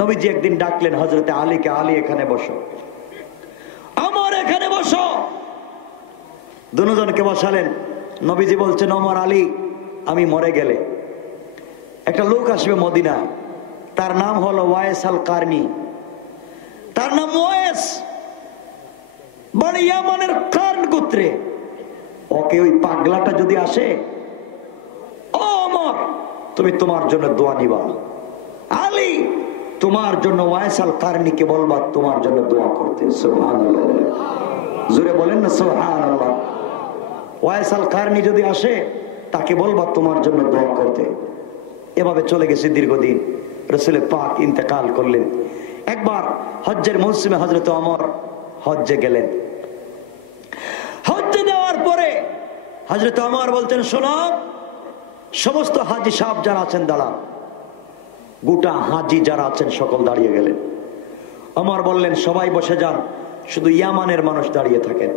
নবীজি একদিন ডাকলেন হযরতে আলীকে, আলী এখানে বসো, আমার এখানে বসো। দুজনকে বসালেন। নবীজি বলছেন, ওমর, আলী, আমি মরে গেলে একটা লোক আসবে মদিনায়, তার নাম হলো ওয়াইস আল কারনি। তার নাম ওয়াইস, বড় ইয়ামানের কারন গোত্রে। ওকে ওই পাগলাটা যদি আসে, ও ওমর, তুমি তোমার জন্য দোয়া নিবা। আলী, তোমার জন্য ওয়াইস আল কারনিকে বলবা তোমার জন্য দোয়া করতে। সুবহানাল্লাহ, জোরে বলেন না সুবহানাল্লাহ। ওয়াইস আল কারনি যদি আসে, তাকে বলবা তোমার জন্য দোয়া করতে। এভাবে চলে গেছে দীর্ঘদিন। রাসূল পাক ইন্তেকাল করলেন। একবার হজ্জের মৌসুমে হযরত ওমর হজ্জে গেলেন। হজ্জে যাওয়ার পরে হযরত ওমর বলছেন, শোনো, সমস্ত হাজী সাহেব যারা আছেন দাঁড়ান। গোটা হাজী যারা আছেন সকল দাঁড়িয়ে গেলেন। ওমর বললেন, সবাই বসে যান, শুধু ইয়ামানের মানুষ দাঁড়িয়ে থাকেন।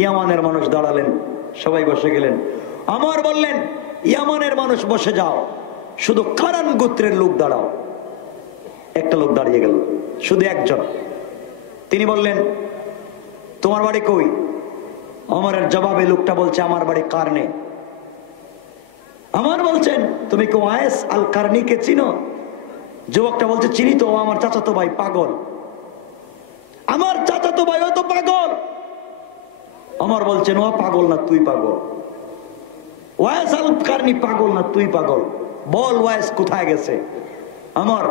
ইয়ামানের মানুষ দাঁড়ালেন, সবাই বসে গেলেন। ওমর বললেন, ইয়ামানের মানুষ বসে যাও, শুধু কারান গোত্রের লোক দাঁড়াও। একটা লোক দাঁড়িয়ে গেল, শুধু একজন। তিনি বললেন, তোমার বাড়ি কই? ওমরের জবাবে লোকটা বলছে, আমার বাড়ি কারনে। ওমর বলছেন, তুমি কি ওয়াইস আল কারনিকে চিনো? যুবকটা বলছে, চিনি তো, ও আমার চাচাতো ভাই। পাগল, আমার চাচাতো ভাই, ও তো পাগল। ওমর বলছেন, ও পাগল না তুই পাগল। ওয়াইস আল কারনি পাগল না তুই পাগল। বল ওয়াইস কোথায় গেছে? আমার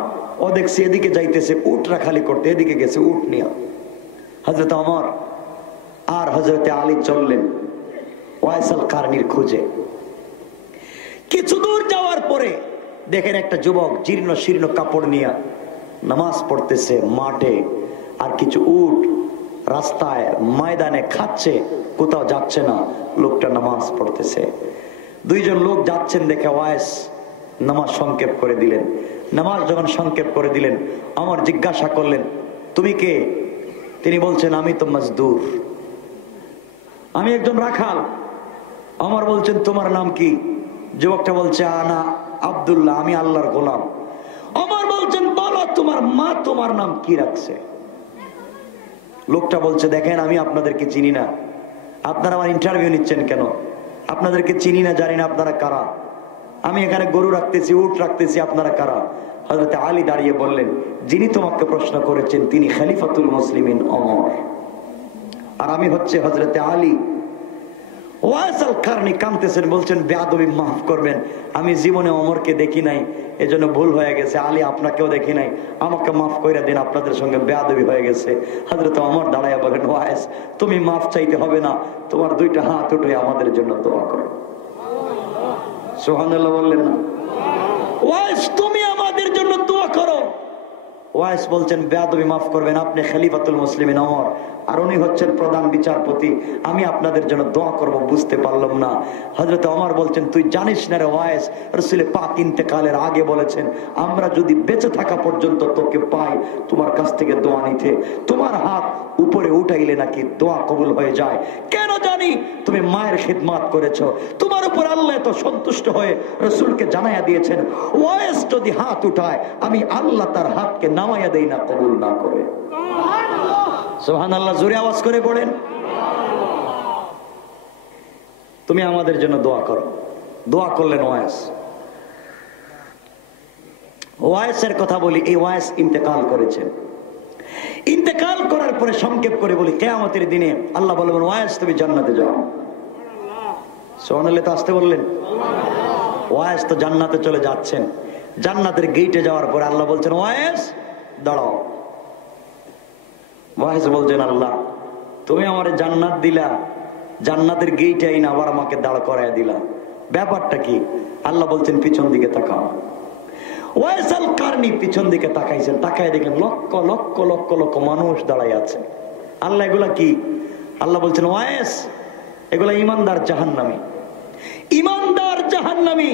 ও দেখছি এদিকে যাইতেছে, উটরা খালি করতে, এদিকে গেছে উট নিয়ে। হযরত ওমর আর হযরতে আলী চললেন ওয়াইস আল কারনির খোঁজে। কিছু দূর যাওয়ার পরে দেখেন একটা যুবক জীর্ণ শীর্ণ কাপড় নিয়ে নামাজ পড়তেছে মাঠে, আর কিছু উট রাস্তায় ময়দানে খাচ্ছে, কোথাও যাচ্ছে না। লোকটা নামাজ পড়তেছে। দুইজন লোক যাচ্ছেন দেখে ওয়াইস নামাজ সংক্ষেপ করে দিলেন। নামাজ যখন সংক্ষেপ করে দিলেন, ওমর জিজ্ঞাসা করলেন, তুমি কে? তিনি বলছেন, আমি তো মজদুর, আমি একজন রাখাল। ওমর বলছেন, তোমার নাম কি? যুবকটা বলছে, আনা আব্দুল্লাহ, আমি আল্লাহর গোলাম। ওমর বলছেন, বলো তোমার মা তোমার নাম কি রাখছে? লোকটা বলছে, দেখেন আমি আপনাদেরকে চিনি না, আপনারা আমার ইন্টারভিউ নিচ্ছেন কেন? আপনাদেরকে চিনি না, জানি না আপনারা কারা। আমি এখানে গরু রাখতেছি, উট রাখতেছি, আপনারা কারা? হযরত আলী দাঁড়িয়ে বললেন, যিনি তোমাকে প্রশ্ন করেছেন তিনি খলিফাতুল মুসলিমিন ওমর, আর আমি হচ্ছে হযরতে আলী। ওয়াইস আল কারনি কাঁদতেছেন, বলছেন, বেয়াদবি মাফ করবেন, আমি জীবনে ওমরকে দেখি নাই, এজন্য ভুল হয়ে গেছে। আলী, আপনাকেও দেখি নাই, আমাকে মাফ করে দিন, আপনাদের সঙ্গে বেয়াদবি হয়ে গেছে। হযরত ওমর দাঁড়ায় বলেন, ওয়াইস, তুমি মাফ চাইতে হবে না, তোমার দুইটা হাত উঠে আমাদের জন্য দোয়া করো। সুবহানাল্লাহ বললেন না? ওয়াইস, তুমি আমাদের জন্য দোয়া করো। ওয়াইস বলছেন, বেয়াদবি মাফ করবেন, আপনি খলিফাতুল মুসলিমিন ওমর, আর উনি হচ্ছেন প্রধান বিচারপতি, আমি আপনাদের জন্য দোয়া করব, বুঝতে পারলাম না। হযরত ওমর বলছেন, তুই জানিস না রে ওয়াইস, রাসূল পাক ইন্তেকালের আগে বলেছেন, আমরা যদি বেঁচে থাকা পর্যন্ত তোকে পাই তোমার কাছ থেকে দোয়া নিতে, তোমার হাত উপরে উঠাইলে নাকি দোয়া কবুল হয়ে যায়। কেন জানি তুমি মায়ের খিদমত করেছো, তোমার উপর আল্লাহ এত সন্তুষ্ট হয়ে রাসূলকে জানাইয়া দিয়েছেন, ওয়াইস যদি হাত উঠায় আমি আল্লাহ তার হাতকে নামাইয়া দেই না, কবুল না করে। সুবহানাল্লাহ, জোরে আওয়াজ করে পড়েন। তুমি আমাদের জন্য দোয়া করো। দোয়া করলেন ওয়াইস। ওয়াইসের কথা বলি, এই ওয়াইস ইন্তেকাল করেছেন। ইন্তেকাল করার পরে সংক্ষেপ করে বলি, কিয়ামতের দিনে আল্লাহ বলবেন, ওয়াইস তুমি জান্নাতে যাও। সুবহানাল্লাহ, তো আসতে বললেন। ওয়াইস তো জান্নাতে চলে যাচ্ছেন। জান্নাতের গেটে যাওয়ার পরে আল্লাহ বলছেন, ওয়াইস দাঁড়াও। ওয়াইস বলছেন, আল্লাহ তুমি আমারে জান্নাত দিলা, জান্নাতের গেটে আইনা আবার আমাকে দাঁড় করায় দিলা, ব্যাপারটা কি? আল্লাহ বলছেন, পিছন দিকে তাকাও। ওয়াইস আল কারনি পিছন দিকে তাকাইছেন, তাকায় দেখলেন লক্ষ লক্ষ লক্ষ লক্ষ মানুষ দাঁড়ায় আছে। আল্লাহ, এগুলা কি? আল্লাহ বলছেন, ওয়াইস এগুলা ইমানদার জাহান্নামী, ইমানদার জাহান্নামী।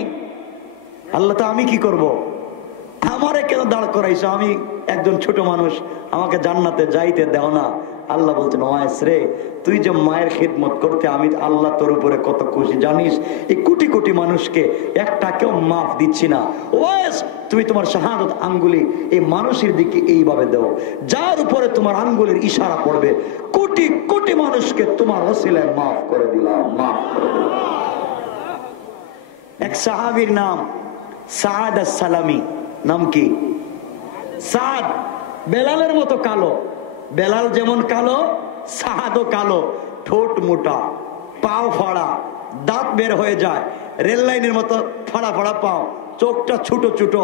আল্লাহ, তো আমি কি করব? আমারে কেন দাঁড় করাইছো? আমি একজন ছোট মানুষ, আমাকে জান্নাতে যাইতে দাও না, আল্লাহ বলছেন ওয়াইস রে, তুই যে মায়ের খিদমত করতে আমি আল্লাহ তোর উপরে কত খুশি জানিস? এই কোটি কোটি মানুষকে একটাকেও মাফ দিচ্ছি না। ওয়াইস, তুমি তোমার শাহাদত আঙ্গুলি এই মানুষের দিকে এইভাবে দাও, যার উপরে তোমার আঙ্গুলের ইশারা পড়বে কোটি কোটি মানুষকে তোমার ওসিলায় মাফ করে দিলাম, মাফ করে দিলাম। এক সাহাবীর নাম সাদ আস-সালামি। নাম কি? সাদ। বেলালের মতো কালো, বেলাল যেমন কালো সাদও কালো, ঠোঁট মোটা, পাও ফাড়া, দাঁত বের হয়ে যায়, রেল লাইনের মতো ফাড়া ফাড়া পাও, চোখটা ছোট ছোট,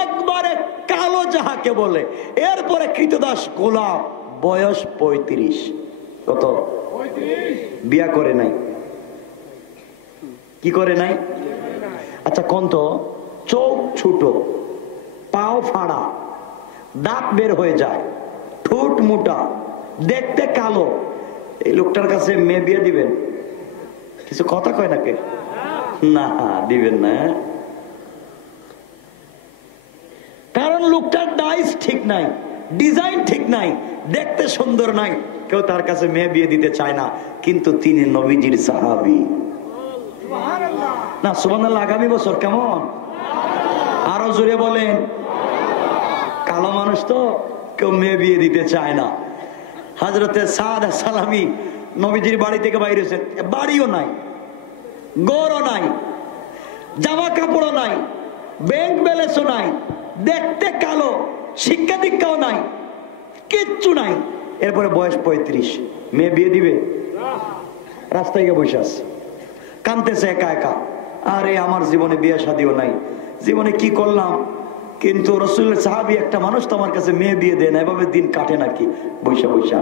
একবারে কালো যাহাকে বলে। এরপরে কৃতদাস গোলাম, বয়স 35। কত? 35। বিয়া করে নাই। কি করে নাই? আচ্ছা কোন তো, চোখ ছোট, পাও ফাড়া, দাঁত বের হয়ে যায়, ঠোঁট মোটা, দেখতে কালো, এই লোকটার কাছে মেয়ে বিয়ে দিবেন? কিছু কথা কয় নাকি? না, দিবেন না। কারণ লোকটার ডাইস ঠিক নাই, ডিজাইন ঠিক নাই, দেখতে সুন্দর নাই, কেউ তার কাছে মেয়ে বিয়ে দিতে চায় না। কিন্তু তিনি নবীজির সাহাবী। না সুবহানাল্লাহ। আগামী বছর কেমন? আরো জোরে বলেন। কালো মানুষ তো কেউ মেয়ে বিয়ে দিতে চায় না। হযরতে সাদ আস-সালামি নবীজির বাড়ি থেকে বাইরে হয়েছেন, বাড়িও নাই, গড়ও নাই, জামা কাপড়ও নাই, ব্যাংক ব্যালেন্সও নাই, দেখতে কালো, শিক্ষা দীক্ষাও নাই, কিচ্ছু নাই। এরপরে বয়স 35, মেয়ে বিয়ে দিবে? রাস্তায় গিয়ে বসে আছে, কাঁদতেছে একা একা। আরে আমার জীবনে বিয়ে শাদিও নাই, জীবনে কি করলাম। কিন্তু রাসূলের সাহাবী একটা মানুষ তো আমার কাছে মেয়ে বিয়ে দেয় না, এভাবে দিন কাটে নাকি? বৈশা বৈশা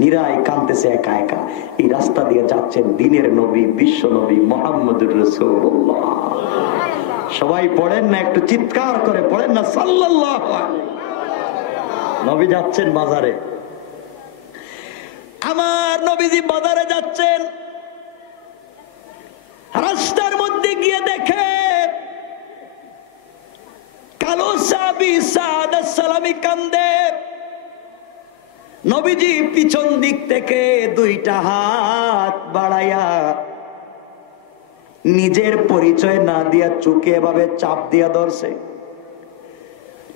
নিরাই কাঁদতেছে একা একা। এই রাস্তা দিয়ে যাচ্ছেন দিনের নবী, বিশ্ব নবী মুহাম্মদুর রাসূলুল্লাহ। সবাই পড়েন না, একটু চিৎকার করে পড়েন না সাল্লাল্লাহু আলাইহি। নবী যাচ্ছেন বাজারে, আমার নবীজি বাজারে যাচ্ছেন, রাস্তার মধ্যে গিয়ে দেখে কালো সাহাবী সাদ আস-সালামি কান্দে। নবীজি পিছন দিক থেকে দুইটা হাত বাড়াইয়া নিজের পরিচয় না দিয়া চুকে এভাবে চাপ দিয়া ধরছে।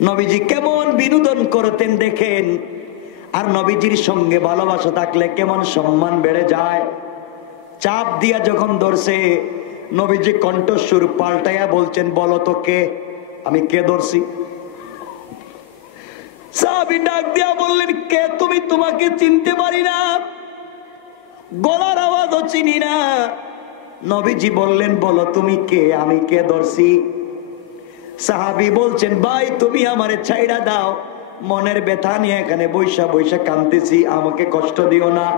নবীজি কেমন বিনোদন করতেন দেখেন। আর নবীজির সঙ্গে ভালোবাসা থাকলে কেমন সম্মান বেড়ে যায়। চাপ দিয়া যখন ধরছে, নবীজি কণ্ঠস্বর পাল্টাইয়া বলছেন, বলো তো কে? আমি কে ধরছি? সাহাবী ডাক দিয়া বললেন, কে তুমি? তোমাকে চিনতে পারি না, গলার আওয়াজও চিনি না। নবীজি বললেন, বলো তুমি কে, আমি কে ধরছি? সাহাবী বলছেন, ভাই তুমি আমারে ছাইড়া দাও, মনের ব্যথা নিয়ে এখানে বৈশা বৈশা কাঁদতেছি, আমাকে কষ্ট দিও না।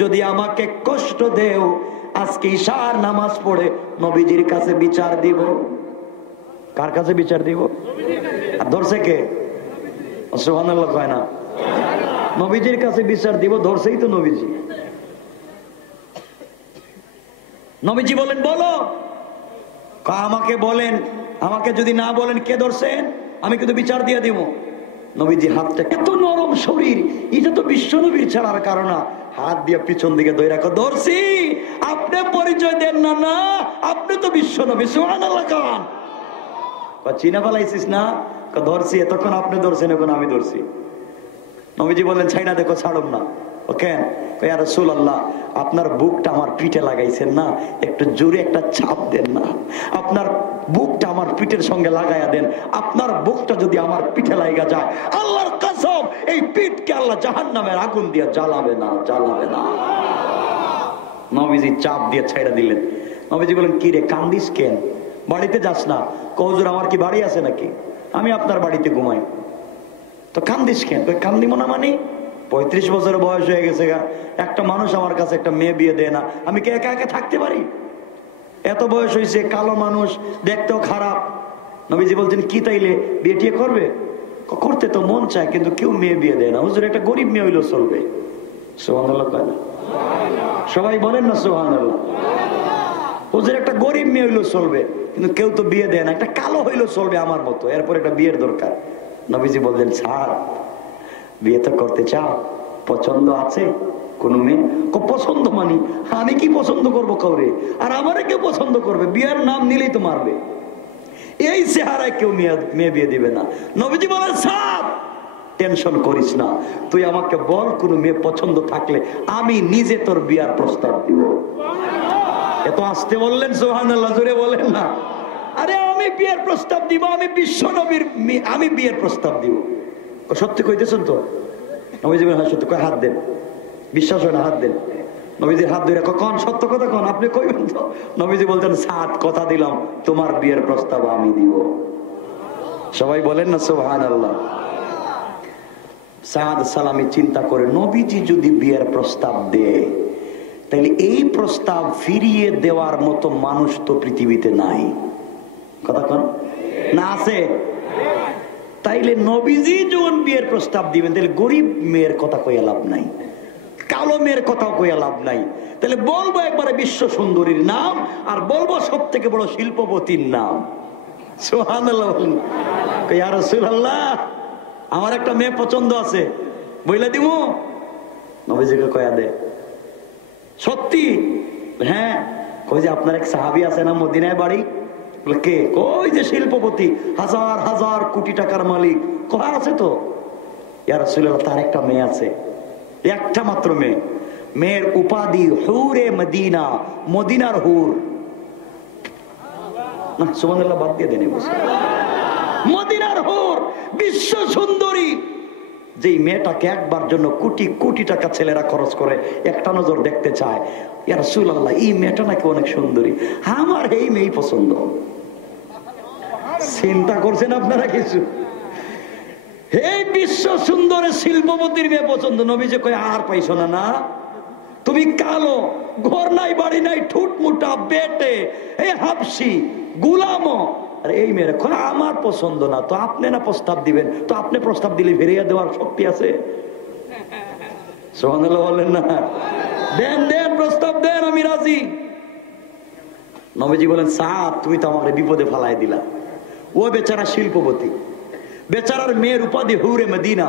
যদি আমাকে কষ্ট দেও, আজকে ইশার নামাজ পড়ে নবীজির কাছে বিচার দিব। কার কাছে বিচার দিব? আর ধরছে কে? সুবহানাল্লাহ কয় না? নবীজির কাছে বিচার দিব, ধরছেই তো নবীজি। নবীজি বলেন, বলো। আমাকে বলেন, আমাকে যদি না বলেন কে ধরছেন, আমি কিন্তু বিচার দিয়ে দিব। নবীজি হাতটা, এত নরম শরীর, এটা তো বিশ্ব নবীর ছাড়ার কারণ না, হাত দিয়ে পিছন দিকে ধরে রাখো, ধরছি। আপনি পরিচয় দেন না, না আপনি তো বিশ্ব নবী। সুবহানাল্লাহ কান চিনা ফেলাইছিস না? ধরছি, এতক্ষণ আপনি ধরছেন, এখন আমি ধরছি। নবীজি বললেন, ছাইনা দেখো, ছাড়ুন না। ও কেন? ইয়া রাসূলুল্লাহ, আপনার বুকটা আমার পিঠে লাগাইছেন না, একটু জোরে একটা চাপ দেন না। আপনার বুকটা আমার পিঠের সঙ্গে লাগাইয়া দেন। আপনার বুকটা যদি আমার পিঠে লাগা যায়, আল্লাহর কসম, এই পিঠকে আল্লাহ জাহান্নামের আগুন দিয়ে জ্বালাবে না, জ্বালাবে না। নবীজি চাপ দিয়ে ছেড়ে দিলেন। নবীজি বলেন, কি রে কান্দিস কেন? বাড়িতে যাস না? হুজুর আমার কি বাড়ি আছে নাকি? আমি আপনার বাড়িতে ঘুমাই। তো কান্দিস কেন? কান্দিব না মানে? 35 বছর বয়স হয়ে গেছে গা, একটা মানুষ আমার কাছে একটা মেয়ে বিয়ে দেয় না, আমি কি একা একা থাকতে পারি? এত বয়স হয়েছে, কালো মানুষ, দেখতেও খারাপ। নবীজি বলছেন, কি তাইলে বিয়ে টিয়ে করবে? করতে তো মন চায়, কিন্তু কেউ মেয়ে বিয়ে দেয় না। হুজুর একটা গরিব মেয়ে হইলেও চলবে। সুবহানাল্লাহ কয় না? সবাই বলেন না সুবহানাল্লাহ। হুজুর একটা গরিব মেয়ে হইলেও চলবে, কিন্তু কেউ তো বিয়ে দেয় না, একটা কালো হইলেও চলবে আমার মতো, এরপর একটা বিয়ের দরকার। নবীজি বললেন, ছাড়, বিয়ে তো করতে চাও, পছন্দ আছে কোন মেয়ে? পছন্দ মানি আমি কি পছন্দ করবো কাউরে? আর আমারে কেউ পছন্দ করবে? বিয়ের নাম নিলেই তো মারবে। এই চেহারায় কেউ মেয়ে বিয়ে দিবে না। নবীজি বলেন সাদ, টেনশন করিস না, তুই আমাকে বল কোন মেয়ে পছন্দ থাকলে আমি নিজে তোর বিয়ার প্রস্তাব দিব। এত আসতে বললেন সুবহানাল্লাহ, জোরে বলেন না। আরে আমি বিয়ের প্রস্তাব দিব, আমি বিশ্ব নবীর আমি বিয়ের প্রস্তাব দিব। সত্যি কইতেছেন তো? নবীজি বলেন হ্যাঁ সত্যি। হাত দেন, বিশ্বাস হয় না হাত দেন। নবীজির হাত ধরে কখন সত্য কথা কন, আপনি কইবেন তো? নবীজি বলতেন সাত কথা দিলাম তোমার বিয়ের প্রস্তাব আমি দিব। সবাই বলেন না সুবহানাল্লাহ। সাদ সালামি চিন্তা করে, নবীজি যদি বিয়ের প্রস্তাব দেয় তাহলে এই প্রস্তাব ফিরিয়ে দেওয়ার মতো মানুষ তো পৃথিবীতে নাই। কথা কন না, আছে? তাইলে নবীজি যখন বিয়ের প্রস্তাব দিবেন তাহলে গরিব মেয়ের কথা কইয়া লাভ নাই, কালো মেয়ের কথাও কইয়া লাভ নাই। তাহলে বলবো একবারে বিশ্ব সুন্দরীর নাম, আর বলবো সব থেকে বড় শিল্পপতির নাম। সুবহানাল্লাহ। ইয়া রাসূলুল্লাহ, আমার একটা মেয়ে পছন্দ আছে, বইলা দিব? নবীজিকে কয়া দে। সত্যি? হ্যাঁ। কই যে আপনার এক সাহাবী আছে না মদিনায় বাড়ি? কে? কই যে শিল্পপতি, হাজার হাজার কোটি টাকার মালিক। কয় আছে তো। ইয়া রাসূলুল্লাহ, তার একটা মেয়ে আছে, একটা মাত্র মেয়ে। মেয়ের উপাধি হুরে মদিনা, মদিনার হুর। না সুবহানাল্লাহ, বাদ দিয়ে দেন। মদিনার হুর, বিশ্ব সুন্দরী। যেই মেয়েটাকে একবার জন্য কোটি কোটি টাকা ছেলেরা খরচ করে একটা নজর দেখতে চায়। ইয়া রাসূলুল্লাহ, এই মেয়েটা নাকি অনেক সুন্দরী, আমার এই মেয়ে পছন্দ। চিন্তা করছেন আপনারা কিছু? এই বিশ্ব সুন্দরের শিল্পপতির মেয়ে পছন্দ। নবীজি কয় আর পাইছো না? না, তুমি কালো, ঘর নাই বাড়ি নাই, ঠুট মুটা, বেটে, এই হাবশি, গুলামো, আর এই মেয়েরা কয় আমার পছন্দ না। তো আপনি না প্রস্তাব দিবেন? তো আপনি প্রস্তাব দিলে ফিরিয়ে দেওয়ার শক্তি আছে? সুবহানাল্লাহ বলেন না। দেন দেন, প্রস্তাব দেন, আমি রাজি। নবীজি বলেন সাদ, তুমি তো আমাকে বিপদে ফালাই দিলা। ও বেচারা শিল্পপতি, বেচারার মেয়ের উপাধি হুরে মদিনা,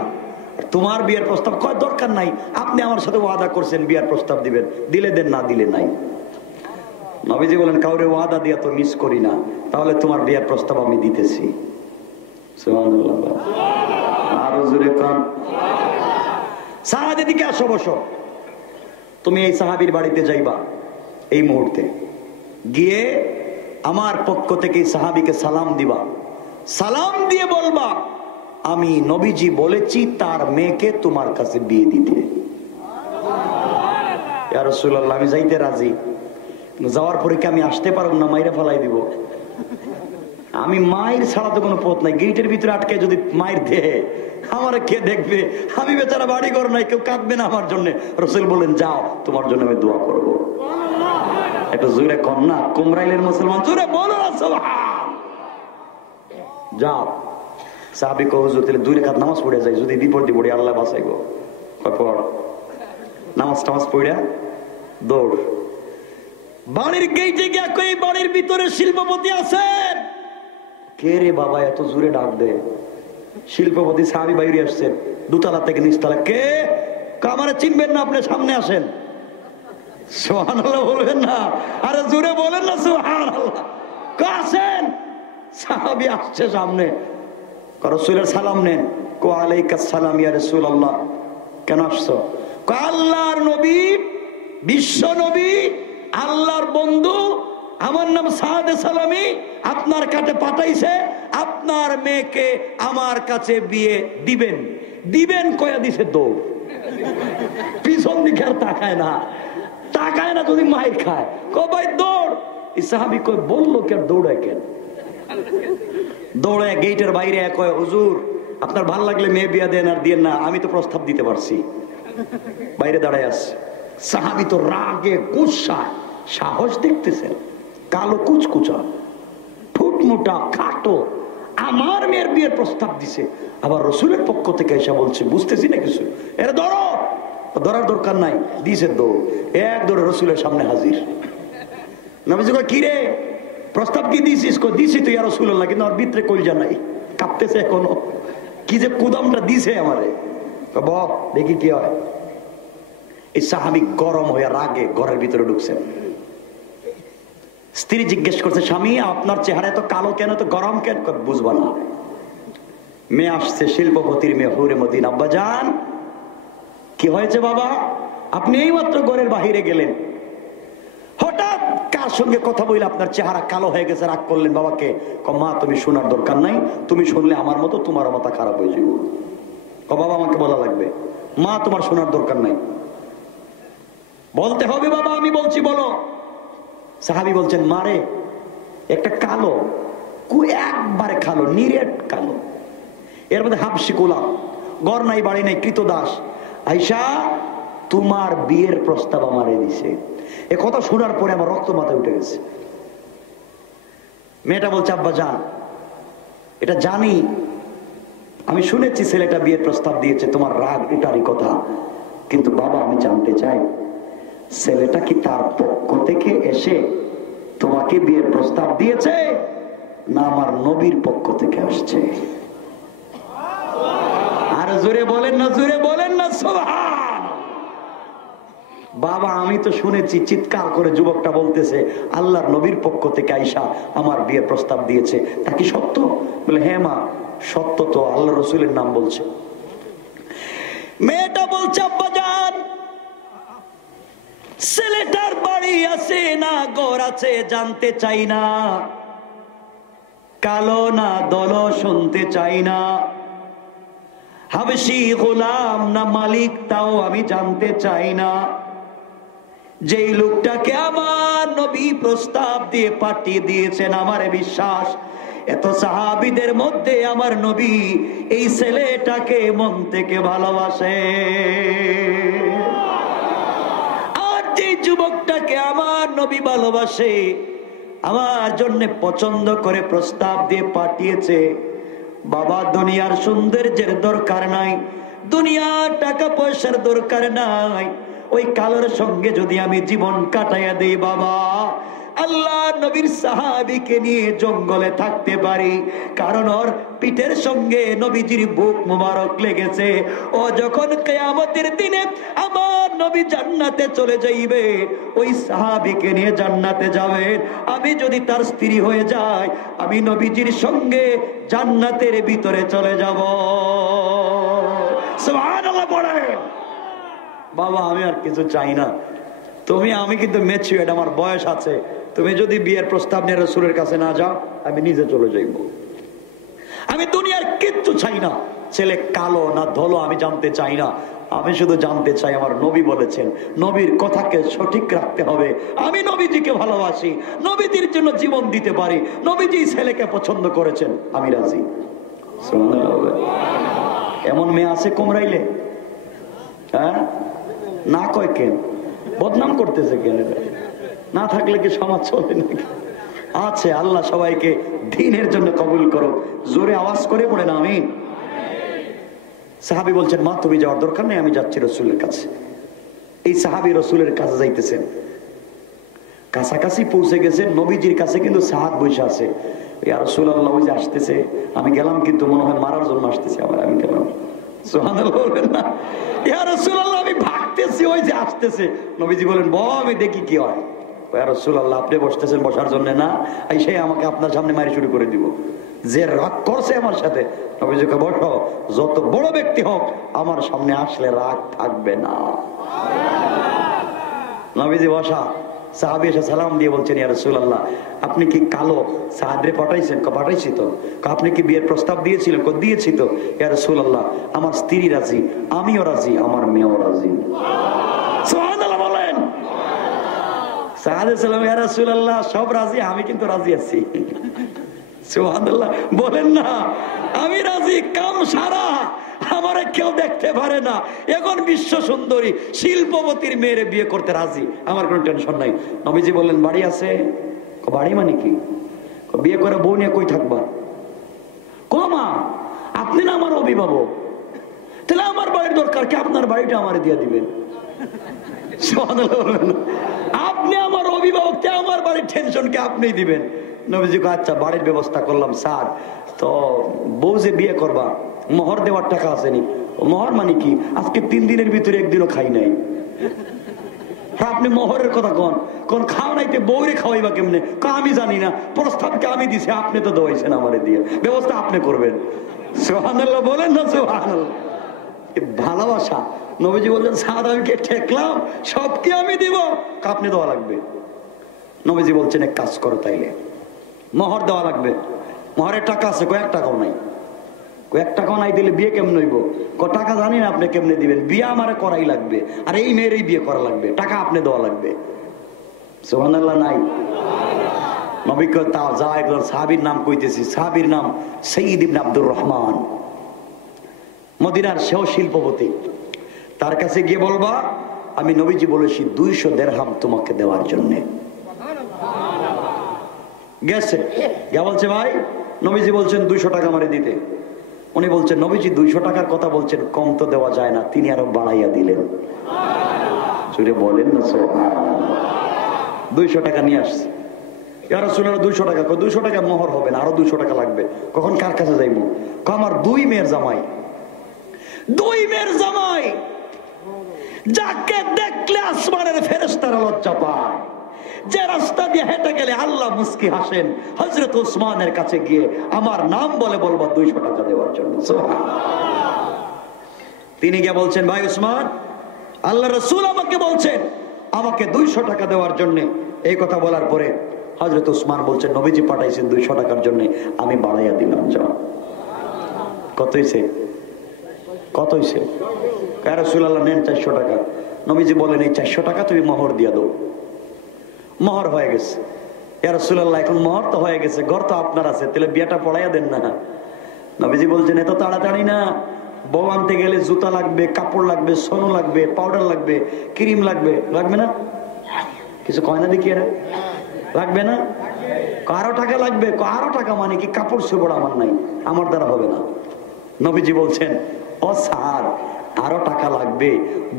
তোমার বিয়ের প্রস্তাব কয় দরকার নাই। আপনি আমার সাথে ওয়াদা করছেন বিয়ের প্রস্তাব দিবেন, দিলে দেন, না দিলে নাই। নবীজি বলেন কাউরে ওয়াদা দিয়া তো মিস করি না, তাহলে তোমার বিয়ের প্রস্তাব আমি দিতেছি। সুবহানাল্লাহ। আরো জোরে কান। সাহাবী দিকে আসো, বসো। তুমি এই সাহাবীর বাড়িতে যাইবা এই মুহূর্তে, গিয়ে আমার পক্ষ থেকে সাহাবীকে সালাম দিবা। সালাম দিয়ে বলবা আমি নবীজি বলেছি তার মেয়েকে তোমার কাছে বিয়ে দিতে। ইয়া রাসূলুল্লাহ, আমি যাইতে রাজি, যাওয়ার পরে কি আমি আসতে পারবো না? মাইরে ফেলাই দিব। আমি মায়ের ছাড়া তো কোনো পথ নাই, গেটের ভিতরে আটকে যদি মায়ের দে আমার কে দেখবে? আমি বেচারা বাড়ি ঘর নাই, কেউ কাঁদবে না আমার জন্য। রাসূল বলেন যাও, তোমার জন্য আমি দোয়া করবো। একটু জোরে কম না, কুমরাইলের মুসলমান, জোরে বলো না সুবহান। যাও। সাহাবী কয় হুজুর তাহলে 2 রাকাত নামাজ পড়ে যাই, যদি বিপদে পড়ি আল্লাহ বাঁচাইবো। পড়। নামাজ টামাজ পড়া দৌড়। বাড়ির গেটে গিয়া কই বাড়ির ভিতরে শিল্পপতি আছেন? কে রে বাবা এত জোরে ডাক দে? শিল্পপতি সাহাবী বাইরে আসছেন দোতলা থেকে নিচতলা। কে? আমারে চিনবেন না আপনি, সামনে আসেন। সুবহানাল্লাহ বলবেন না, আরে জোরে বলেন না সুবহানাল্লাহ। কাছেন সাহাবী আসছে সামনে, রাসূলের সালাম নেন। কো আলাইকাস সালাম ইয়া রাসূলুল্লাহ। কেন আসছো? কো আল্লাহর নবী, বিশ্ব নবী, আল্লাহর বন্ধু, আমার নাম সাদ সালামি, আপনার কাছে পাঠাইছে আপনার মেয়েকে আমার কাছে বিয়ে দিবেন। দিবেন কয়া দিছে দৌড়। পিছন দিকে আর তাকায় না, তাকায় না যদি মাইর খায়। কো ভাই দৌড়। এই সাহাবী কই বললো কেন দৌড়ায় কেন? দৌড়ায় গেটের বাইরে কয় হুজুর আপনার ভাল লাগলে মেয়ে বিয়া দেন আর দিয়েন না, আমি তো প্রস্তাব দিতে পারছি। বাইরে দাঁড়ায় আছে। সাহাবী তো রাগে গুসায়, সাহস দেখতেছেন, কালো কুচকুচা, ফুটমুটা, খাটো, আমার মেয়ের বিয়ের প্রস্তাব দিছে, আবার রসুলের পক্ষ থেকে এসে বলছে বুঝতেছি না কিছু, এর ধরো। ধরার দরকার নাই, দিছে দৌড়, এক দৌড়ে রসুলের সামনে হাজির। নবীজি কয় কি রে প্রস্তাব কি দিছিস? কই দিছি তো ইয়া রাসূলুল্লাহ, কিন্তু আমার ভিতরে কলজা নাই, কাঁপতেছে এখনো। কি যে কুদামটা দিছে আমারে, বাহ দেখি কি হয়। এই সাহাবী গরম হয়ে রাগে ঘরের ভিতরে ঢুকছেন। স্ত্রী জিজ্ঞেস করছে, স্বামী আপনার চেহারা তো কালো কেন, তো গরম কেন? বুঝবা না। মেয়ে আসছে, শিল্পপতির মেয়ে হুরে মদিনা। আব্বা জান কি হয়েছে বাবা? আপনি এই মাত্র ঘরের বাহিরে গেলেন, হঠাৎ কার সঙ্গে কথা বলে আপনার চেহারা কালো হয়ে গেছে, রাগ করলেন বাবাকে? মা তুমি শোনার দরকার নাই, তুমি শুনলে আমার মতো তোমার মাথা খারাপ হয়ে যাবে। বাবা আমাকে বলা লাগবে? মা তোমার শোনার দরকার নাই, বলতে হবে বাবা, আমি বলছি বলো। সাহাবী বলছেন, মারে একটা কালো, একবারে কালো, নিরেট কালো, এর মধ্যে হাবশি গোলাম, ঘর নাই বাড়ি নাই, কৃতদাস, আয়েশা তোমার বিয়ের প্রস্তাব আমারে দিছে। এ কথা শোনার পরে আমার রক্ত মাথায় উঠে গেছে। মেয়েটা বলছে, আব্বা জান এটা জানি, আমি শুনেছি ছেলেটা বিয়ের প্রস্তাব দিয়েছে, তোমার রাগ এটারই কথা, কিন্তু বাবা আমি জানতে চাই ছেলেটা কি তার পক্ষ থেকে এসে তোমাকে বিয়ের প্রস্তাব দিয়েছে, না আমার নবীর পক্ষ থেকে আসছে? আর জোরে বলেন না, জোরে বলেন না সুবহান। বাবা আমি তো শুনেছি, চিৎকার করে যুবকটা বলতেছে, আল্লাহর নবীর পক্ষ থেকে আয়েশা আমার বিয়ের প্রস্তাব দিয়েছে, তা কি সত্য? বলে হ্যাঁ মা সত্য, তো আল্লাহ রসুলের নাম বলছে। মেয়েটা বলছে, আব্বা জান ছেলেটার বাড়ি আছে না ঘর আছে জানতে চাই না, কালো না দল শুনতে চাই না, হাবশি গোলাম না মালিক তাও আমি জানতে চাই না, যেই লোকটাকে আমার নবী প্রস্তাব দিয়ে পাঠিয়ে দিয়েছেন আমার বিশ্বাস এত সাহাবীদের মধ্যে আমার নবী এই ছেলেটাকে মন থেকে ভালোবাসে। আর যে যুবকটাকে আমার নবী ভালোবাসে, আমার জন্য পছন্দ করে প্রস্তাব দিয়ে পাঠিয়েছে, বাবা দুনিয়ার সৌন্দর্যের দরকার নাই, দুনিয়ার টাকা পয়সার দরকার নাই, ওই কালোর সঙ্গে যদি আমি জীবন কাটাইয়া দেই বাবা, আল্লাহ নবীর সাহাবীকে নিয়ে জঙ্গলে থাকতে পারি, কারণ ওর পিঠের সঙ্গে নবীজির বুক মুবারক লেগেছে। ও যখন কিয়ামতের দিনে আমার নবী জান্নাতে চলে যাইবে, ওই সাহাবীকে নিয়ে জান্নাতে যাবে, আমি যদি তার স্ত্রী হয়ে যাই, আমি নবীজির সঙ্গে জান্নাতের ভিতরে চলে যাব। সুবহানাল্লাহ পড়েন। বাবা আমি আর কিছু চাই না, তুমি আমি কিন্তু ম্যাচিউরড, আমার বয়স আছে, তুমি যদি বিয়ের প্রস্তাব নিয়ে রাসূলের কাছে না যাও আমি নিজে চলে যাইব, আমি দুনিয়ার কিচ্ছু চাই না, ছেলে কালো না ধলো আমি জানতে চাই না, আমি শুধু জানতে চাই আমার নবী বলেছেন, নবীর কথাকে সঠিক রাখতে হবে, আমি নবীজিকে ভালোবাসি, নবীজির জন্য জীবন দিতে পারি, নবীজি ছেলেকে পছন্দ করেছেন, আমি রাজি। এমন মেয়ে আছে কোমরাইলে? হ্যাঁ না কয় কেন? বদনাম করতেছে কেন? না থাকলে কি সমাজ চলে নাকি? আছে। আল্লাহ সবাইকে দ্বীনের জন্য কবুল করো। জোরে আওয়াজ করে পড়ে না আমিন। সাহাবী বলছেন, মা তুমি যাওয়ার দরকার নেই, আমি যাচ্ছি রাসূলের কাছে। এই সাহাবী রাসূলের কাছে যাইতেছেন, কাছাকাছি পৌঁছে গেছেন, নবীজির কাছে কিন্তু সাহাব বসে আছে। ইয়া রাসূলুল্লাহ ওই যে আসতেছে, আমি গেলাম কিন্তু মনে হয় মারার জন্য আসতেছে আমার, আমি গেলাম। সুবহানাল্লাহ বলবেন না? ইয়া রাসূলুল্লাহ আমি ভাগতেছি, ওই যে আসতেছে। নবীজি বলেন, ব আমি দেখি কি হয়। ইয়া রাসূলুল্লাহ আপনি বসতেছেন বসার জন্য না, এসে আমাকে আপনার সামনে মারি শুরু করে দিব, যে রাগ করছে আমার সাথে। নবীজিকে বসো, যত বড় ব্যক্তি হোক আমার সামনে আসলে রাগ থাকবে না। নবীজি বসা, সাহাবী এসে সালাম দিয়ে বলছেন, ইয়া রাসূলুল্লাহ আপনি কি কালো সাহাবীরে পাঠাইছেন? পাঠাইছি তো। আপনি কি বিয়ের প্রস্তাব দিয়েছিলেন? দিয়েছি তো। ইয়া রাসূলুল্লাহ আমার স্ত্রী রাজি, আমিও রাজি, আমার মেয়েও রাজি। সুবহানাল্লাহ বলেন। সাহাবী সালাম, ইয়া রাসূলুল্লাহ সব রাজি, আমি কিন্তু রাজি আছি। সুবহানাল্লাহ বলেন না? আমি রাজি, কাম সারা, আমারে কেউ দেখতে পারে না, এখন বিশ্ব সুন্দরী শিল্পপতির মেয়েরে বিয়ে করতে রাজি, আমার কোনো টেনশন নাই। নবীজি বললেন, বাড়ি আছে? বাড়ি মানে কি? বিয়ে করে বউ নিয়ে কই থাকবা? মা আপনি না আমার অভিভাবক, তাহলে আমার বাড়ির দরকার কি? আপনার বাড়িটা আমারে দিয়ে দিবেন। আপনি আমার অভিভাবক, আমার বাড়ির টেনশন কে আপনি দিবেন? নবীজি আচ্ছা বাড়ির ব্যবস্থা করলাম স্যার, তো বউ যে বিয়ে করবা মোহর দেওয়ার টাকা আসেনি। মোহর মানে কি? আজকে 3 দিনের ভিতরে একদিনও খাই নাই। আপনি মোহরের কথা কোন কোন খাও নাইতে বউরে খাওয়াইবা কেমনে? আমি জানি না, প্রস্তাবকে আমি দিছি, আপনি তো দোয়াইছেন আমারে দিয়ে, ব্যবস্থা আপনি করবেন। সুবহানাল্লাহ বলেন না সুবহানাল্লাহ। ভালোবাসা। নবীজি বললেন সাদ আমি কে ঠেকলাম, সব কি আমি দিব? আপনি দেওয়া লাগবে। নবীজি বলছেন এক কাজ করো, তাইলে মোহর দেওয়া লাগবে। মোহরের টাকা আছে? কয়েক টাকাও নাই। কয়েক টাকাও নাই দিলে বিয়ে কেমন হইব? টাকা জানি না আপনি কেমনে দিবেন, বিয়ে আমারে করাই লাগবে, আর এই মেয়েরই বিয়ে করা লাগবে, টাকা আপনি দেওয়া লাগবে। সুবহানাল্লাহ নাই? নবী কয় তা যা, একজন সাহাবীর নাম কইতেছি, সাহাবীর নাম সঈদ ইবনে আব্দুর রহমান, মদিনার সেও শিল্পপতি। তার কাছে গিয়ে বলবা আমি নবীজি বলেছি 200 দিরহাম তোমাকে দেওয়ার জন্য। গেছে গিয়া বলছে ভাই নবীজি বলছেন 200 টাকা আমারে দিতে। উনি বলছেন নবীজি 200 টাকার কথা বলছেন, কম তো দেওয়া যায় না। তিনি আরো বাড়াইয়া দিলেন। জোরে বলেন না সুবহানাল্লাহ। 200 টাকা নিয়ে আসছে। ইয়া রাসূলুল্লাহ 200 টাকা। 200 টাকা মোহর হবে না, আরো 200 টাকা লাগবে। কখন কার কাছে যাইবো? আমার 2 মেয়ের জামাই, 2 মেয়ের জামাই, যাকে দেখলে আসমানের ফেরেশতারা লজ্জা পায়, যে রাস্তা দিয়ে হেঁটে গেলে আল্লাহ মুস্কি হাসেন, হযরত ওসমানের কাছে গিয়ে আমার নাম বলে বলবো 200 টাকা দেওয়ার জন্য। তিনি গিয়ে বলছেন ভাই ওসমান, আল্লাহ রাসূল আমাকে বলছেন আমাকে 200 টাকা দেওয়ার জন্য। এই কথা বলার পরে হযরত ওসমান বলছেন নবীজি পাঠাইছেন 200 টাকার জন্য, আমি বাড়াইয়া দিলাম। যাও। কত হইছে? কত হইছে? ইয়া রাসূলুল্লাহ নেন 400 টাকা। নবীজি বলেন এই 400 টাকা তুমি মোহর দিয়া দাও। মোহর হয়ে গেছে। ইয়া রাসূলুল্লাহ এখন মোহর তো হয়ে গেছে, ঘর তো আপনার আছে, তাহলে বিয়েটা পড়াইয়া দেন না। নবীজি বলছেন এত তাড়াতাড়ি না, বউ আনতে গেলে জুতা লাগবে, কাপড় লাগবে, সোনো লাগবে, পাউডার লাগবে, ক্রিম লাগবে, লাগবে না? কিছু কয় না দেখি এরা, লাগবে না? আরো টাকা লাগবে। আরো টাকা মানে কি? কাপড় চোপড় আমার নাই, আমার দ্বারা হবে না। নবীজি বলছেন ও স্যার আরো টাকা লাগবে,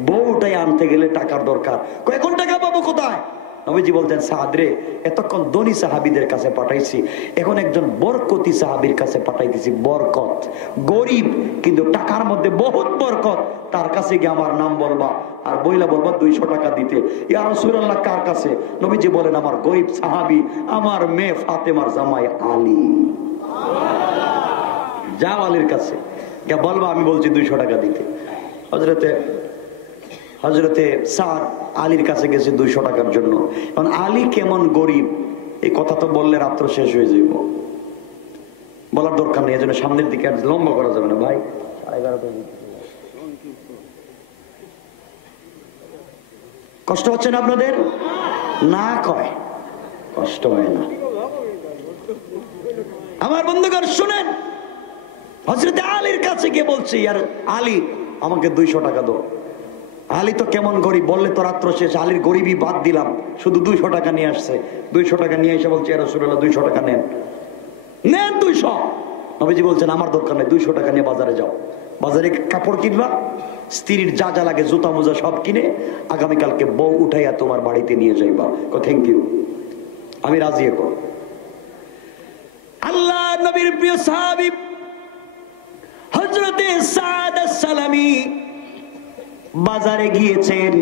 বউটাই আনতে গেলে টাকার দরকার। এখন টাকা পাবো কোথায়? নবীজি বলতেন সাদ রে, এতক্ষণ ধনী সাহাবীদের কাছে পাঠাইছি, এখন একজন বরকতি সাহাবীর কাছে পাঠাইতেছি। বরকত, গরিব কিন্তু টাকার মধ্যে বহুত বরকত, তার কাছে গিয়ে আমার নাম বলবা আর বইলা বলবা 200 টাকা দিতে। ইয়া রাসূলুল্লাহ কার কাছে? নবীজি বলেন আমার গরিব সাহাবী, আমার মেয়ে ফাতেমার জামাই আলী। যাও আলীর কাছে গিয়ে বলবা আমি বলছি 200 টাকা দিতে। হযরতে সাদ আলীর কাছে গেছে 200 টাকার জন্য। এখন আলী কেমন গরিব এই কথা তো বললে রাত্র শেষ হয়ে যাইব, বলার দরকার নেই। এজন্য সামনের দিকে আর লম্বা করা যাবে না ভাই। 11:30 কষ্ট হচ্ছে না আপনাদের? না কয় কষ্ট হয় না। আমার বন্ধুগণ শুনেন, হযরত আলীর কাছে গিয়ে বলছি আর আলী আমাকে 200 টাকা দাও। আলী তো কেমন গরিব বললে তো রাত্র শেষ। আলীর গরিবই বাদ দিলাম, শুধু 200 টাকা নিয়ে আসছে। 200 টাকা নিয়ে এসে বলছে ইয়া রাসূলুল্লাহ 200 টাকা নেন। নেন 200। নবীজি বলছেন আমার দরকার নেই, 200 টাকা নিয়ে বাজারে যাও। বাজারে কাপড় কিনবা, স্ত্রীর যা যা লাগে জুতা মোজা সব কিনে আগামীকালকে বউ উঠাইয়া তোমার বাড়িতে নিয়ে যাইবা। থ্যাংক ইউ, আমি রাজি। এখন আল্লাহ নবীর প্রিয় সাহাবী হযরতে সাদ আস-সালামি বাজারে গিয়েছেন,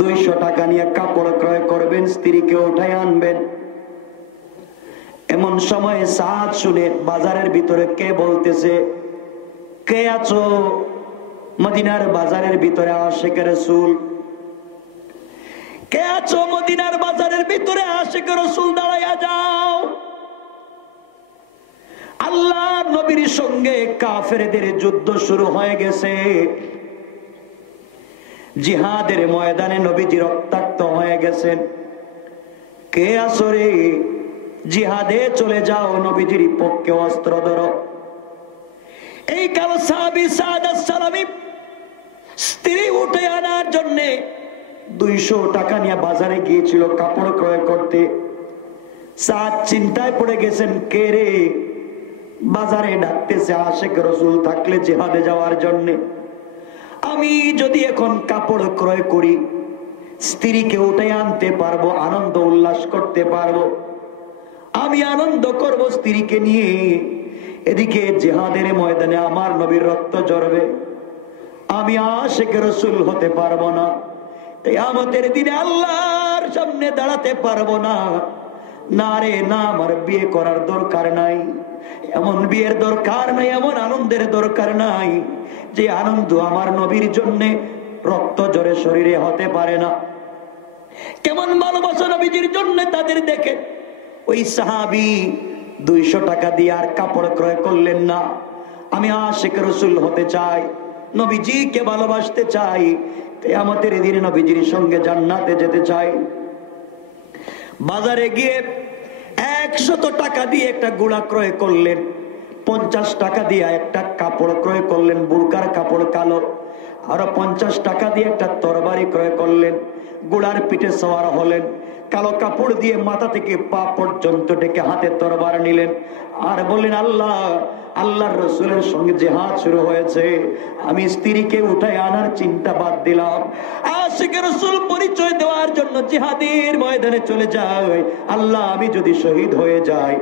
200 টাকা নিয়ে কাপড় ক্রয় করবেন, স্ত্রীকে উঠাই আনবেন। এমন সময় সাদ শুনে বাজারের ভিতরে কে বলতেছে, কে আছো? মদিনার বাজারের ভিতরে আশিক রাসূল। কে আছো মদিনার বাজারের ভিতরে? আশিক রাসূল দাঁড়াইয়া যাও। আল্লাহ নবীর সঙ্গে কাফেরদের যুদ্ধ শুরু হয়ে গেছে। জিহাদের ময়দানে নবীজি রক্তাক্ত হয়ে গেছেন। কে আছো রে? জিহাদে চলে যাও, নবীজির পক্ষে অস্ত্র ধরো। এই কালো সাহাবী সাদ আস-সালামি স্ত্রী উঠে আনার জন্য 200 টাকা নিয়ে বাজারে গিয়েছিল কাপড় ক্রয় করতে। সাদ চিন্তায় পড়ে গেছেন, কে রে বাজারে ডাকতেছে আশিক রাসূল থাকলে জিহাদে যাওয়ার জন্য। আমি যদি এখন কাপড় ক্রয় করি, স্ত্রীকে উঠে আনতে পারবো, আনন্দ উল্লাস করতে পারবো, আমি আনন্দ করব স্ত্রীকে নিয়ে। এদিকে জিহাদের ময়দানে আমার নবীর রক্ত ঝরবে। আমি আশিক রাসূল হতে পারবো না, কিয়ামতের দিনে আল্লাহর সামনে দাঁড়াতে পারবো না। না রে না, আমার বিয়ে করার দরকার নাই, এমন বিয়ের দরকার নাই, এমন আনন্দের দরকার নাই যে আনন্দ আমার নবীর জন্য রক্ত জোরে শরীরে হতে পারে না। কেমন ভালোবাসা নবীজির জন্য তাদের দেখে। ওই সাহাবী 200 টাকা দিয়ে আর কাপড় ক্রয় করলেন না। আমি আশিক রাসূল হতে চাই, নবীজিকে ভালোবাসতে চাই, কিয়ামতের দিনে নবীজির সঙ্গে জান্নাতে যেতে চাই। বাজারে গিয়ে 100 টাকা দিয়ে একটা গুড়া ক্রয় করলেন, 50 টাকা দিয়ে একটা কাপড় ক্রয় করলেন, বুরকার কাপড় কালো, আরো 50 টাকা দিয়ে একটা তরবারি ক্রয় করলেন, গুড়ার পিঠে সওয়ার হলেন, কালো কাপড় দিয়ে মাথা থেকে পা পর্যন্ত ডেকে হাতে তরবারি নিলেন, আর বললেন আল্লাহ, আল্লাহর রাসূলের সঙ্গে জিহাদ শুরু হয়েছে, আমি স্ত্রীকে উঠায় আনার চিন্তা বাদ দিলাম। আশিক রাসূল পরিচয় দেওয়ার জন্য জিহাদের ময়দানে চলে যায়। আল্লাহ, আমি যদি শহীদ হয়ে যাই,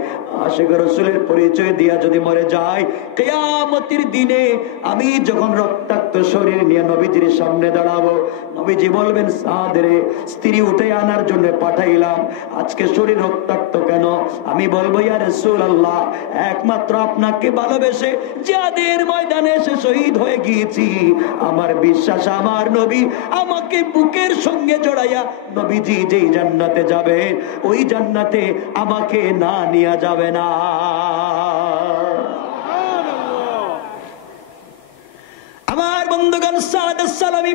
আশিক রাসূলের পরিচয় দিয়া যদি মরে যাই, কিয়ামতের দিনে আমি যখন রক্তাক্ত শরীর নিয়ে নবীজির সামনে দাঁড়াবো, নবীজি বলবেন সাদ রে, স্ত্রী উঠে আনার জন্য পাঠাইলাম, আজকে শরীর রক্তাক্ত কেন? আমি বলবো ইয়া রাসূলুল্লাহ, একমাত্র আপনাকে ভালোবেসে জিহাদের ময়দানে এসে শহীদ হয়ে গিয়েছি। আমার বিশ্বাস, আমার নবী আমাকে বুকের সঙ্গে জড়াইয়া নবীজি যেই জান্নাতে যাবে, ওই জান্নাতে আমাকে না নিয়ে যাবে না। আমার বন্ধুগণ, সাদ সালামী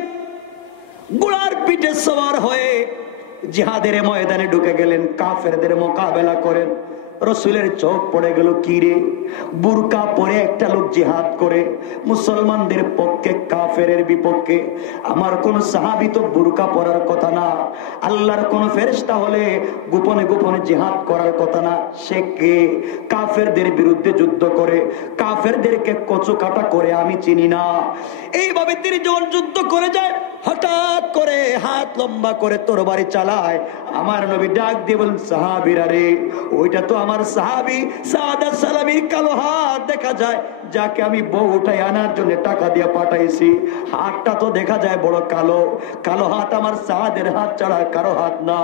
ঘোড়ার পিঠে সওয়ার হয়ে জিহাদের ময়দানে ঢুকে গেলেন, কাফেরদের মোকাবেলা করেন। রসুলের চোখ পড়ে গেল, কি রে, বুরকা পরে একটা লোক জিহাদ করে মুসলমানদের পক্ষে, কাফেরের বিপক্ষে। আমার কোন সাহাবী তো বুরকা পরার কথা না, আল্লাহর কোন ফেরেশতা হলে গোপনে গোপনে জিহাদ করার কথা না। সে কে? কাফেরদের বিরুদ্ধে যুদ্ধ করে, কাফেরদেরকে কচু কাটা করে আমি চিনি না। এইভাবে তিনি যখন যুদ্ধ করে যায়, হঠাৎ করে হাত লম্বা করে তরবারি চালায়। আমার নবী ডাক দিয়ে বলেন, সাহাবীরা রে, ওইটা তো আমার সাহাবী সাদ সালামীর কালো হাত দেখা যায়, যাকে আমি বউ উঠাই আনার জন্য টাকা দিয়ে পাঠাইছি। হাতটা তো দেখা যায় বড় কালো, কালো হাত আমার সাদের হাত ছাড়া কারো হাত না।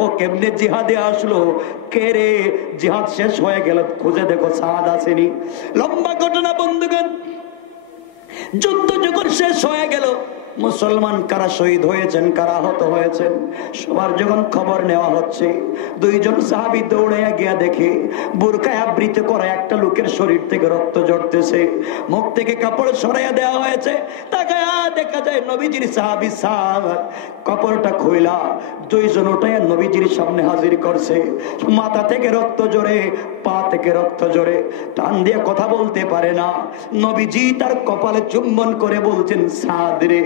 ও কেমনে জিহাদে আসলো? কে রে? জিহাদ শেষ হয়ে গেল, খুঁজে দেখো সাদ আসেনি। লম্বা ঘটনা বন্ধুগণ। যুদ্ধ যখন শেষ হয়ে গেল, মুসলমান কারা শহীদ হয়েছেন, কারা আহত হয়েছেন, সবার যখন খবর নেওয়া হচ্ছে, 2জন সাহাবী দৌড়ে গিয়া দেখে বুরকায় আবৃত করা একটা লোকের শরীর থেকে রক্ত ঝরতেছে, মুখ থেকে কাপড় সরাইয়া দেওয়া হয়েছে। তাকায়া দেখা যায় নবীজির সাহাবী সাদ কাপড়টা খুইলা 2জন উঠাইয়া নবীজির সামনে হাজির করছে। মাথা থেকে রক্ত ঝরে, পা থেকে রক্ত ঝরে, টান দিয়ে কথা বলতে পারে না। নবীজি তার কপালে চুম্বন করে বলছেন, সাদ রে,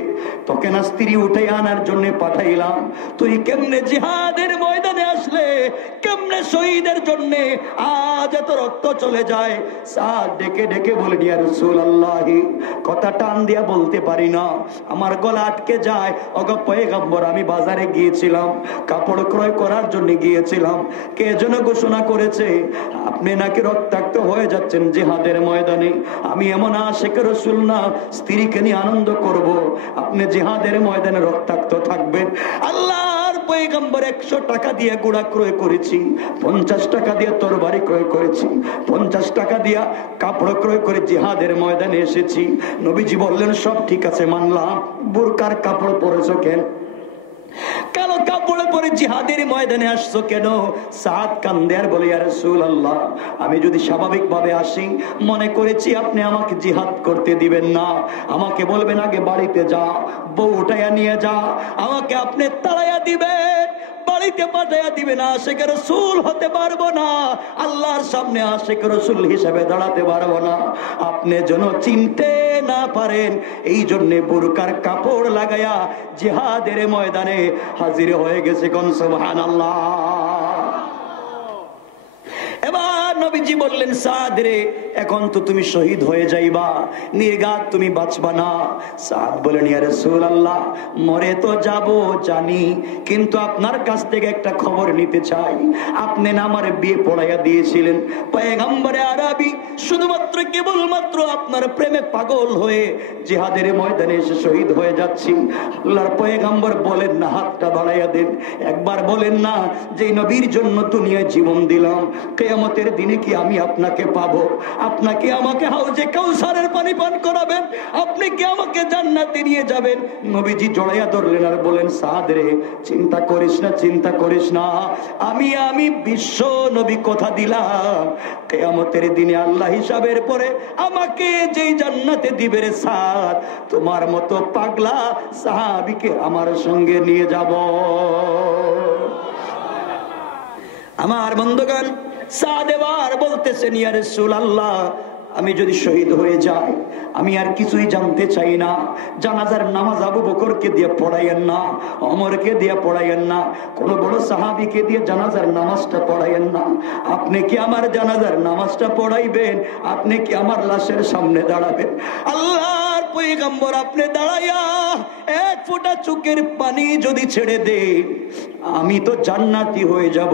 তোকে না স্ত্রী উঠে আনার জন্য পাঠাইলাম, তুই কেমনে জিহাদের ময়দানে আসলে, কেমনে শহীদের জন্য আজ এত রক্ত চলে যায়? সাদ ডেকে ডেকে বলেন, ইয়া রাসূলুল্লাহ, কথা টান দিয়া বলতে পারি না, আমার গলা আটকে যায়। ওগো পয়গম্বর, আমি বাজারে গিয়েছিলাম, কাপড় ক্রয় করার জন্য গিয়েছিলাম, কে যেন ঘোষণা করেছে আপনি নাকি রক্তাক্ত হয়ে যাচ্ছেন জিহাদের ময়দানে। আমি এমন আশিক রাসূল না, স্ত্রীকে নিয়ে আনন্দ করব, আপনি জিহাদের ময়দানে রক্তাক্ত থাকবেন। আল্লাহর পয়গম্বর 100 টাকা দিয়ে গুড়া ক্রয় করেছি, 50 টাকা দিয়ে তরবারি ক্রয় করেছি, 50 টাকা দিয়া কাপড় ক্রয় করে জিহাদের ময়দানে এসেছি। নবীজি বললেন, সব ঠিক আছে, মানলাম, বুরকার কাপড় পরেছো কেন? কালো কাপড়ে পরে জিহাদের ময়দানে আসছো কেন? সাদ কান্দে আর বলে, ইয়া রাসূলুল্লাহ, আমি যদি স্বাভাবিক ভাবে আসি, মনে করেছি আপনি আমাকে জিহাদ করতে দিবেন না, আমাকে বলবেন আগে বাড়িতে যা, বউ উঠাইয়া নিয়ে যা, আমাকে আপনি তাড়াইয়া দিবেন, বাড়িতে পাঠাইয়া দিবেন। আশিক রাসূল হতে পারবো না, আল্লাহর সামনে আশিক রাসূল হিসেবে দাঁড়াতে পারবো না। আপনি যেন চিনতে না পারেন, এই জন্য বুরকার কাপড় লাগাইয়া জিহাদের ময়দানে হাজির হয়ে গেছে। কোন সুবহানাল্লাহ। এবার নবীজি বললেন, সাদ রে, এখন তো তুমি শহীদ হয়ে যাইবা, নির্ঘাত তুমি বাঁচবা না। সাদ বলেন, ইয়া রাসূলুল্লাহ, মরে তো যাব জানি, কিন্তু আপনার কাছ থেকে একটা খবর নিতে চাই। আপনি না আমার বিয়ে পড়াইয়া দিয়েছিলেন, পয়গম্বরে আরবি শুধুমাত্র কেবলমাত্র আপনার প্রেমে পাগল হয়ে জিহাদের ময়দানে এসে শহীদ হয়ে যাচ্ছি। আল্লাহর পয়গম্বর বলেন না, হাতটা বাড়াইয়া দেন, একবার বলেন না, যে নবীর জন্য দুনিয়ায় জীবন দিলাম, কিয়ামতের দিনে কি আমি আপনাকে পাবো? আপনাকে আমাকে হাউজে কাউসারের পানি পান করাবেন? আপনি কি আমাকে জান্নাতে নিয়ে যাবেন? নবীজি জড়াইয়া ধরলেন আর বলেন, সাদ রে, চিন্তা করিস না, চিন্তা করিস না, আমি বিশ্ব নবী কথা দিলাম, কিয়ামতের দিনে আল্লাহ হিসাবের পরে আমাকে যেই জান্নাতে দিবে রে সাদ, তোমার মতো পাগলা সাহাবীকে আমার সঙ্গে নিয়ে যাব। আমার বন্ধুগণ, সাদ এবার বলতেছেন, ইয়া রাসূলুল্লাহ, আমি যদি শহীদ হয়ে যাই, আমি আর কিছুই জানতে চাই না। জানাজার নামাজ আবু বকরকে দিয়ে পড়াইয়েন না, ওমরকে দিয়ে পড়াইয়েন না, কোন বড় সাহাবীকে দিয়ে জানাজার নামাজটা পড়াইয়েন না। আপনি কি আমার জানাজার নামাজটা পড়াইবেন? আপনি কি আমার লাশের সামনে দাঁড়াবেন? আল্লাহর পয়গম্বর আপনি দাঁড়াইয়া এক ফোঁটা চোখের পানি যদি ছেড়ে দেন, আমি তো জান্নাতি হয়ে যাব।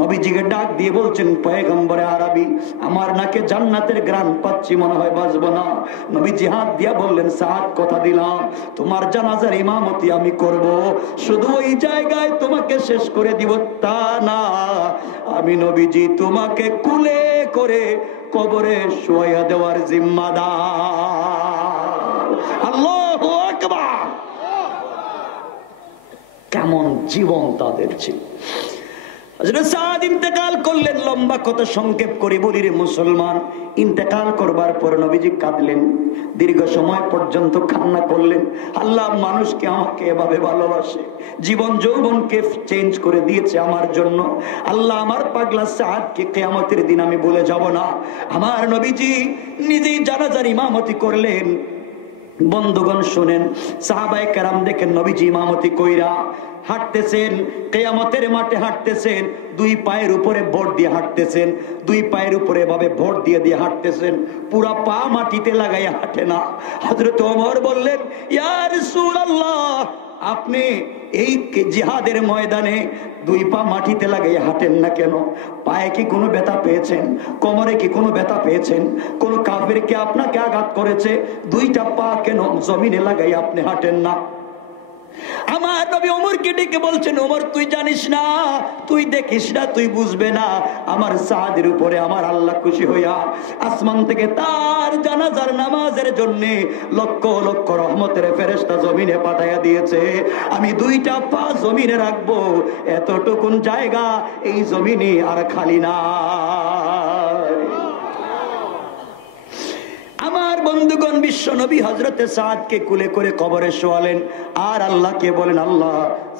নবীজিকে ডাক দিয়ে বলছেন, পয়গম্বরে আরবি, আমার নাকে জান্নাতের ঘ্রাণ পাচ্ছি, মনে হয় বাঁচবো না। নবীজি হাত দিয়া বললেন, সাদ, কথা দিলাম, তোমার জানাজার ইমামতি আমি করব, শুধু ওই জায়গায় তোমাকে শেষ করে দিব তা না, আমি নবীজি তোমাকে কুলে করে কবরে শোয়া দেওয়ার জিম্মাদার। আল্লাহু আকবার! কেমন জীবন তাদের ছিল। হযরত সাদ ইন্তেকাল করলেন। লম্বা কথা সংক্ষেপ করে বলি রে মুসলমান, ইন্তেকাল করবার পর নবীজি কাঁদলেন, দীর্ঘ সময় পর্যন্ত কান্না করলেন। আল্লাহ মানুষকে আমাকে এভাবে ভালোবাসে, জীবন যৌবনকে চেঞ্জ করে দিয়েছে আমার জন্য। আল্লাহ আমার পাগলা সাদকে কিয়ামতের দিন আমি ভুলে যাব না। আমার নবীজি নিজেই জানাজার ইমামতি করলেন। বন্ধুগণ শুনেন, সাহাবায়ে কেরাম দেখেন নবীজি ইমামতি কইরা হাঁটতেছেন, কিয়ামতের মাঠে হাঁটতেছেন, দুই পায়ের উপরে ভর দিয়ে হাঁটতেছেন, দুই পায়ের উপরে এভাবে ভর দিয়ে দিয়ে হাঁটতেছেন, পুরা পা মাটিতে লাগাইয়া হাঁটে না। হযরত ওমর বললেন, ইয়া রাসূলুল্লাহ, আপনি এই জিহাদের ময়দানে দুই পা মাটিতে লাগাইয়া হাঁটেন না কেন? পায়ে কি কোনো ব্যথা পেয়েছেন? কোমরে কি কোনো ব্যথা পেয়েছেন? কোন কাফের কি আপনাকে আঘাত করেছে? দুইটা পা কেন জমিনে লাগাইয়া আপনি হাঁটেন না? আমার নবী ওমরকে ডেকে বলছেন, ওমর, তুই জানিস না, তুই দেখিস না, তুই বুঝবে না, আমার সাদের উপরে আমার আল্লাহ খুশি হইয়া আসমান থেকে তার জানাজার নামাজের জন্য লক্ষ লক্ষ রহমতের ফেরেশতা জমিনে পাঠাইয়া দিয়েছে। আমি দুইটা পা জমিনে রাখবো, এতটুকুন জায়গা এই জমিনে আর খালি না। আমার বন্ধুগণ, বিশ্ব নবী হযরতে সাদকে কুলে করে কবরে শোয়ালেন আর আল্লাহকে বলেন, আল্লাহ,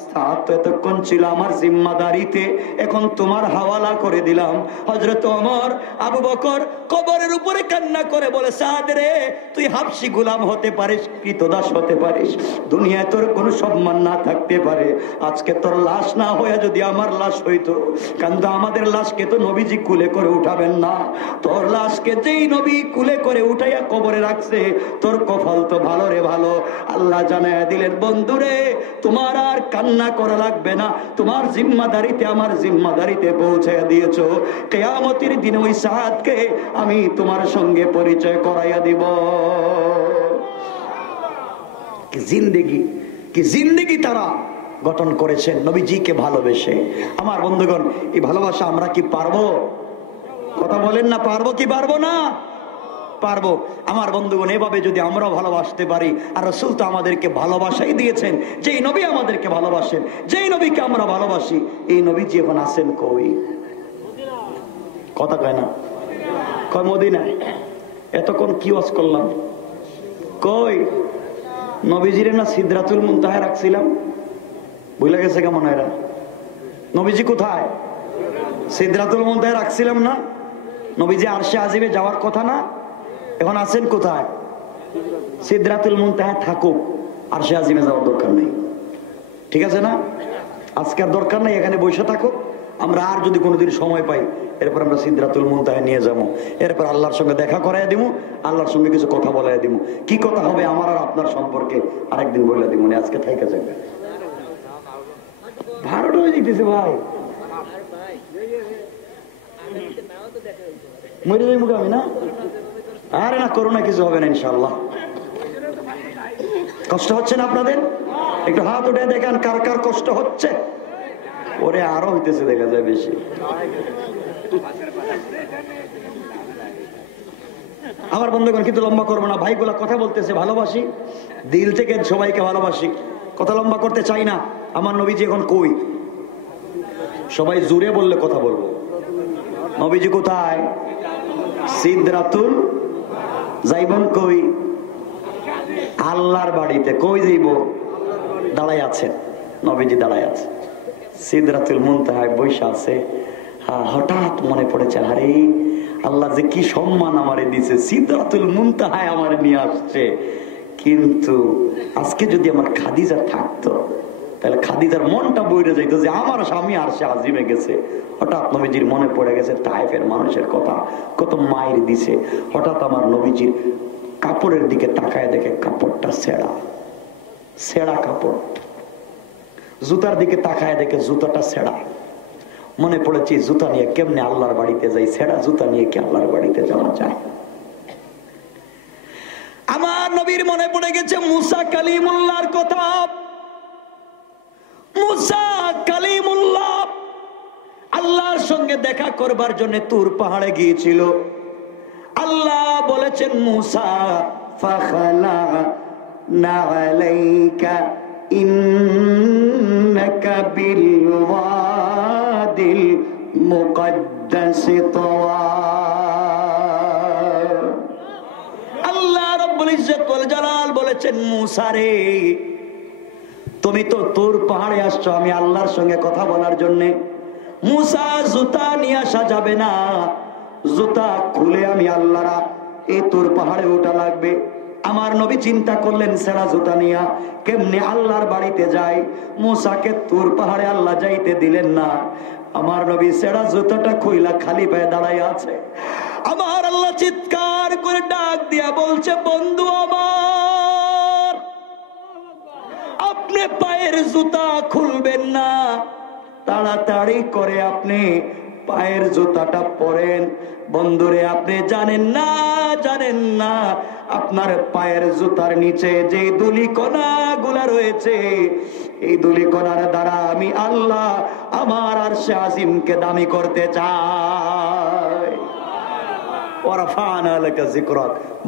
সাদ তো এতক্ষণ ছিল আমার জিম্মাদারিতে, এখন তোমার হাওয়ালা করে দিলাম। হযরত ওমর, আবু বকর কবরের উপরে কান্না করে বলে, সাদ রে, তুই হাবশি গোলাম হতে পারিস, কৃতদাস হতে পারিস, দুনিয়ায় তোর কোনো সম্মান না থাকতে পারে, আজকে তোর লাশ না হয়ে যদি আমার লাশ হইতো, কিন্তু আমাদের লাশকে তো নবীজি কুলে করে উঠাবেন না, তোর লাশকে যেই নবী কুলে করে উঠাইয়া কবরে রাখছে, তোর কপাল তো ভালো রে ভালো। আল্লাহ জানায়া দিলেন, বন্ধুরে, তোমার আর কান্না করা লাগবে না, তোমার জিম্মাদারিতে আমার জিম্মাদারিতে পৌঁছাইয়া দিয়েছো, কিয়ামতের দিনে ওই সাদকে আমি তোমার সঙ্গে পরিচয় করাইয়া দিব। কি জিন্দেগি, কি জিন্দেগি তারা গঠন করেছেন নবীজিকে ভালোবেসে। আমার বন্ধুগণ, এই ভালোবাসা আমরা কি পারবো? কথা বলেন না, পারবো কি পারবো না? পারবো। আমার বন্ধুগণ, এভাবে যদি আমরা ভালোবাসতে পারি, আর রাসূল তো আমাদেরকে ভালোবাসাই দিয়েছেন, যেই নবী আমাদেরকে ভালোবাসেন, যেই নবীকে আমরা ভালোবাসি, এই নবীজি এখন আছেন কই? কথা কয় না, কয় মদিনায়। এতক্ষণ কি ওয়াজ করলাম? কই নবীজিরে না সিদরাতুল মুনতাহা রাখছিলাম? ভুলে গেছে কেমন এরা? নবীজি কোথায়? সিদরাতুল মুনতাহা রাখছিলাম না? নবীজি আরশে আজিমে যাওয়ার কথা না? এখন আছেন কোথায়? সিদরাতুল মুনতাহা থাকুক, আরশে আজিমে যাওয়ার দরকার নেই, ঠিক আছে না? আজকে আর দরকার নেই, এখানে বসে থাকুক, আমরা আর যদি কোনোদিন সময় পাই এরপর আমরা সিদরাতুল মুনতাহা নিয়ে যাবো, এরপর আল্লাহর সঙ্গে দেখা করাইয়া দিব, আল্লাহর সঙ্গে কিছু কথা বলাইয়া দিব। কি কথা হবে আমার আর আপনার সম্পর্কে আরেকদিন বলে দিব, আজকে থাইকা যাবে। 12টা হয়ে যেতেছে ভাই, মরে যাই মুখে আমি না। আরে না, করোনা কিছু হবে না ইনশাল্লাহ। কষ্ট হচ্ছে না আপনাদের? একটু হাত উঠে দেখেন কার কার কষ্ট হচ্ছে। ওরে আরো হইতেছে, দেখা যায় বেশি। আমার বন্ধুগণ, কিন্তু লম্বা করবো না, ভাইগুলা কথা বলতেছে, ভালোবাসি দিল থেকে সবাইকে ভালোবাসি, কথা লম্বা করতে চাই না। আমার নবীজি এখন কই? সবাই জুড়ে বললে কথা বলবো। নবীজি কোথায়? সিদরাতুল, যাইবন কই? আল্লাহর বাড়িতে। কই যাইব? দাঁড়াই আছে নবীজি, দাঁড়াই আছে সিদরাতুল মুনতাহায় বৈশা আছে। হঠাৎ মনে পড়েছে, আরে আল্লাহ যে কি সম্মান আমারে দিছে, সিদরাতুল মুনতাহায় আমারে নিয়ে আসছে। কিন্তু আজকে যদি আমার খাদিজা থাকতো তাহলে খাদিজার মনটা বইরে যাইতো যে আমার স্বামী আরশে আজিমে গেছে। হঠাৎ নবীজির মনে পড়ে গেছে তায়েফের মানুষের কথা, কত মায়ের দিছে। হঠাৎ আমার নবীজির কাপড়ের দিকে তাকায় দেখে কাপড়টা ছেঁড়া, ছেঁড়া কাপড়। জুতার দিকে তাকায় দেখে জুতাটা ছেঁড়া। মনে পড়েছে জুতা নিয়ে কেমনে আল্লাহর বাড়িতে যাই, ছেঁড়া জুতা নিয়ে কি আল্লাহর বাড়িতে যাওয়া যায়? আমার নবীর মনে পড়ে গেছে মুসা কালিমুল্লাহর কথা। মুসা কালিমুল্লাহ আল্লাহর সঙ্গে দেখা করবার জন্য তুর পাহাড়ে গিয়েছিল। আল্লাহ বলেছেন মুসা ফাখলা'না আলাইকা ইন্নাকা বিল ওয়াদিল মুকদ্দাসি তাওয়া। আল্লাহ রাব্বুল ইজ্জত ওয়াল জালাল বলেছেন মুসা রে, তুমি তো তোর পাহাড়ে আসছো আমি আল্লাহর সঙ্গে কথা বলার জন্য। মুসা জুতা নিয়ে আসা যাবে না, জুতা খুলে আমি আল্লাহরা এই তোর পাহাড়ে ওঠা লাগবে। আমার নবী চিন্তা করলেন সেরা জুতা নিয়া কেমনে আল্লাহর বাড়িতে যায়। মুসাকে তোর পাহাড়ে আল্লাহ যাইতে দিলেন না। আমার নবী সেরা জুতাটা খুইলা খালি পায়ে দাঁড়াই আছে। আমার আল্লাহ চিৎকার করে ডাক দিয়া বলছে, বন্ধু আমার, আপনি পায়ের জুতা খুলবেন না, তাড়াতাড়ি করে আপনি পায়ের জুতাটা পরেন। বন্ধুরে, আপনি জানেন না আপনার পায়ের জুতার নিচে যে ধূলিকণা গুলা রয়েছে, এই ধূলিকণার দ্বারা আমি আল্লাহ আমার আরশে আজিমকে দামি করতে চাই।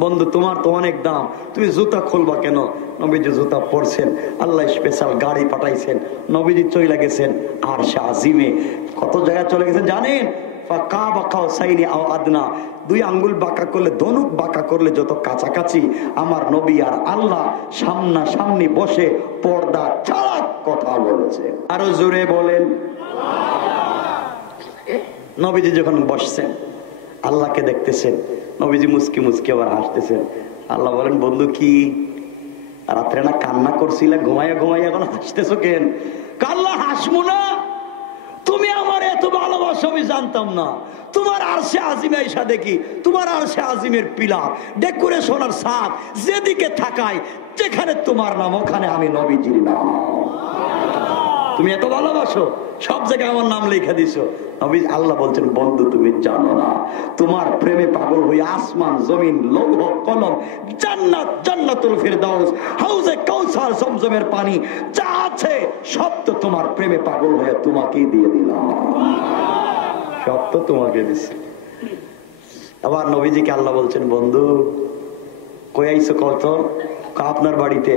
বন্ধু, তোমার তো অনেক দাম, তুমি জুতা খুলবা কেন? নবীজি জুতা পরছেন, আল্লাহ স্পেশাল গাড়ি পাঠাইছেন, নবীজি চলে গেছেন আরশে আজিমে। কত জায়গায় চলে গেছেন জানেন? দুই আঙ্গুল বাঁকা করলে, ধনুক বাঁকা করলে যত কাছাকাছি আমার নবী আর আল্লাহ সামনা সামনি বসে পর্দা ছাড়া কথা বলেছে। আরো জোরে বলেন। নবীজি যখন বসছেন আল্লাহকে দেখতেছেন, নবীজি মুস্কি মুস্কি আবার হাসতেছেন। আল্লাহ বলেন, বন্ধু কি রাত্রে না কান্না করছিলে, ঘুমাইয়া ঘুমাইয়া এখন হাসতেছো কেন? আল্লাহ, হাসমু না? তুমি আমার এত ভালোবাসো আমি জানতাম না। তোমার আরশে আজিমে আইসা দেখি তোমার আরশে আজিমের পিলার, ডেকোরেশন আর ছাদ, যেদিকে থাকায় যেখানে তোমার নাম ওখানে আমি নবীজির নাম। তুমি এত ভালোবাসো, সব জায়গায় আমার নাম লিখে দিছো। নবী আল্লাহ বলছেন, বন্ধু তুমি জানো না, তোমার প্রেমে পাগল হয়ে আসমান জমিন লৌহ কলম জান্নাত জান্নাতুল ফিরদাউস হাউজে কাউসার জমজমের পানি যা আছে সব তো তোমার প্রেমে পাগল হয়ে তোমাকেই দিয়ে দিলাম, সব তো তোমাকে দিছে। আবার নবীজিকে আল্লাহ বলছেন, বন্ধু কই আইছো? কত আপনার বাড়িতে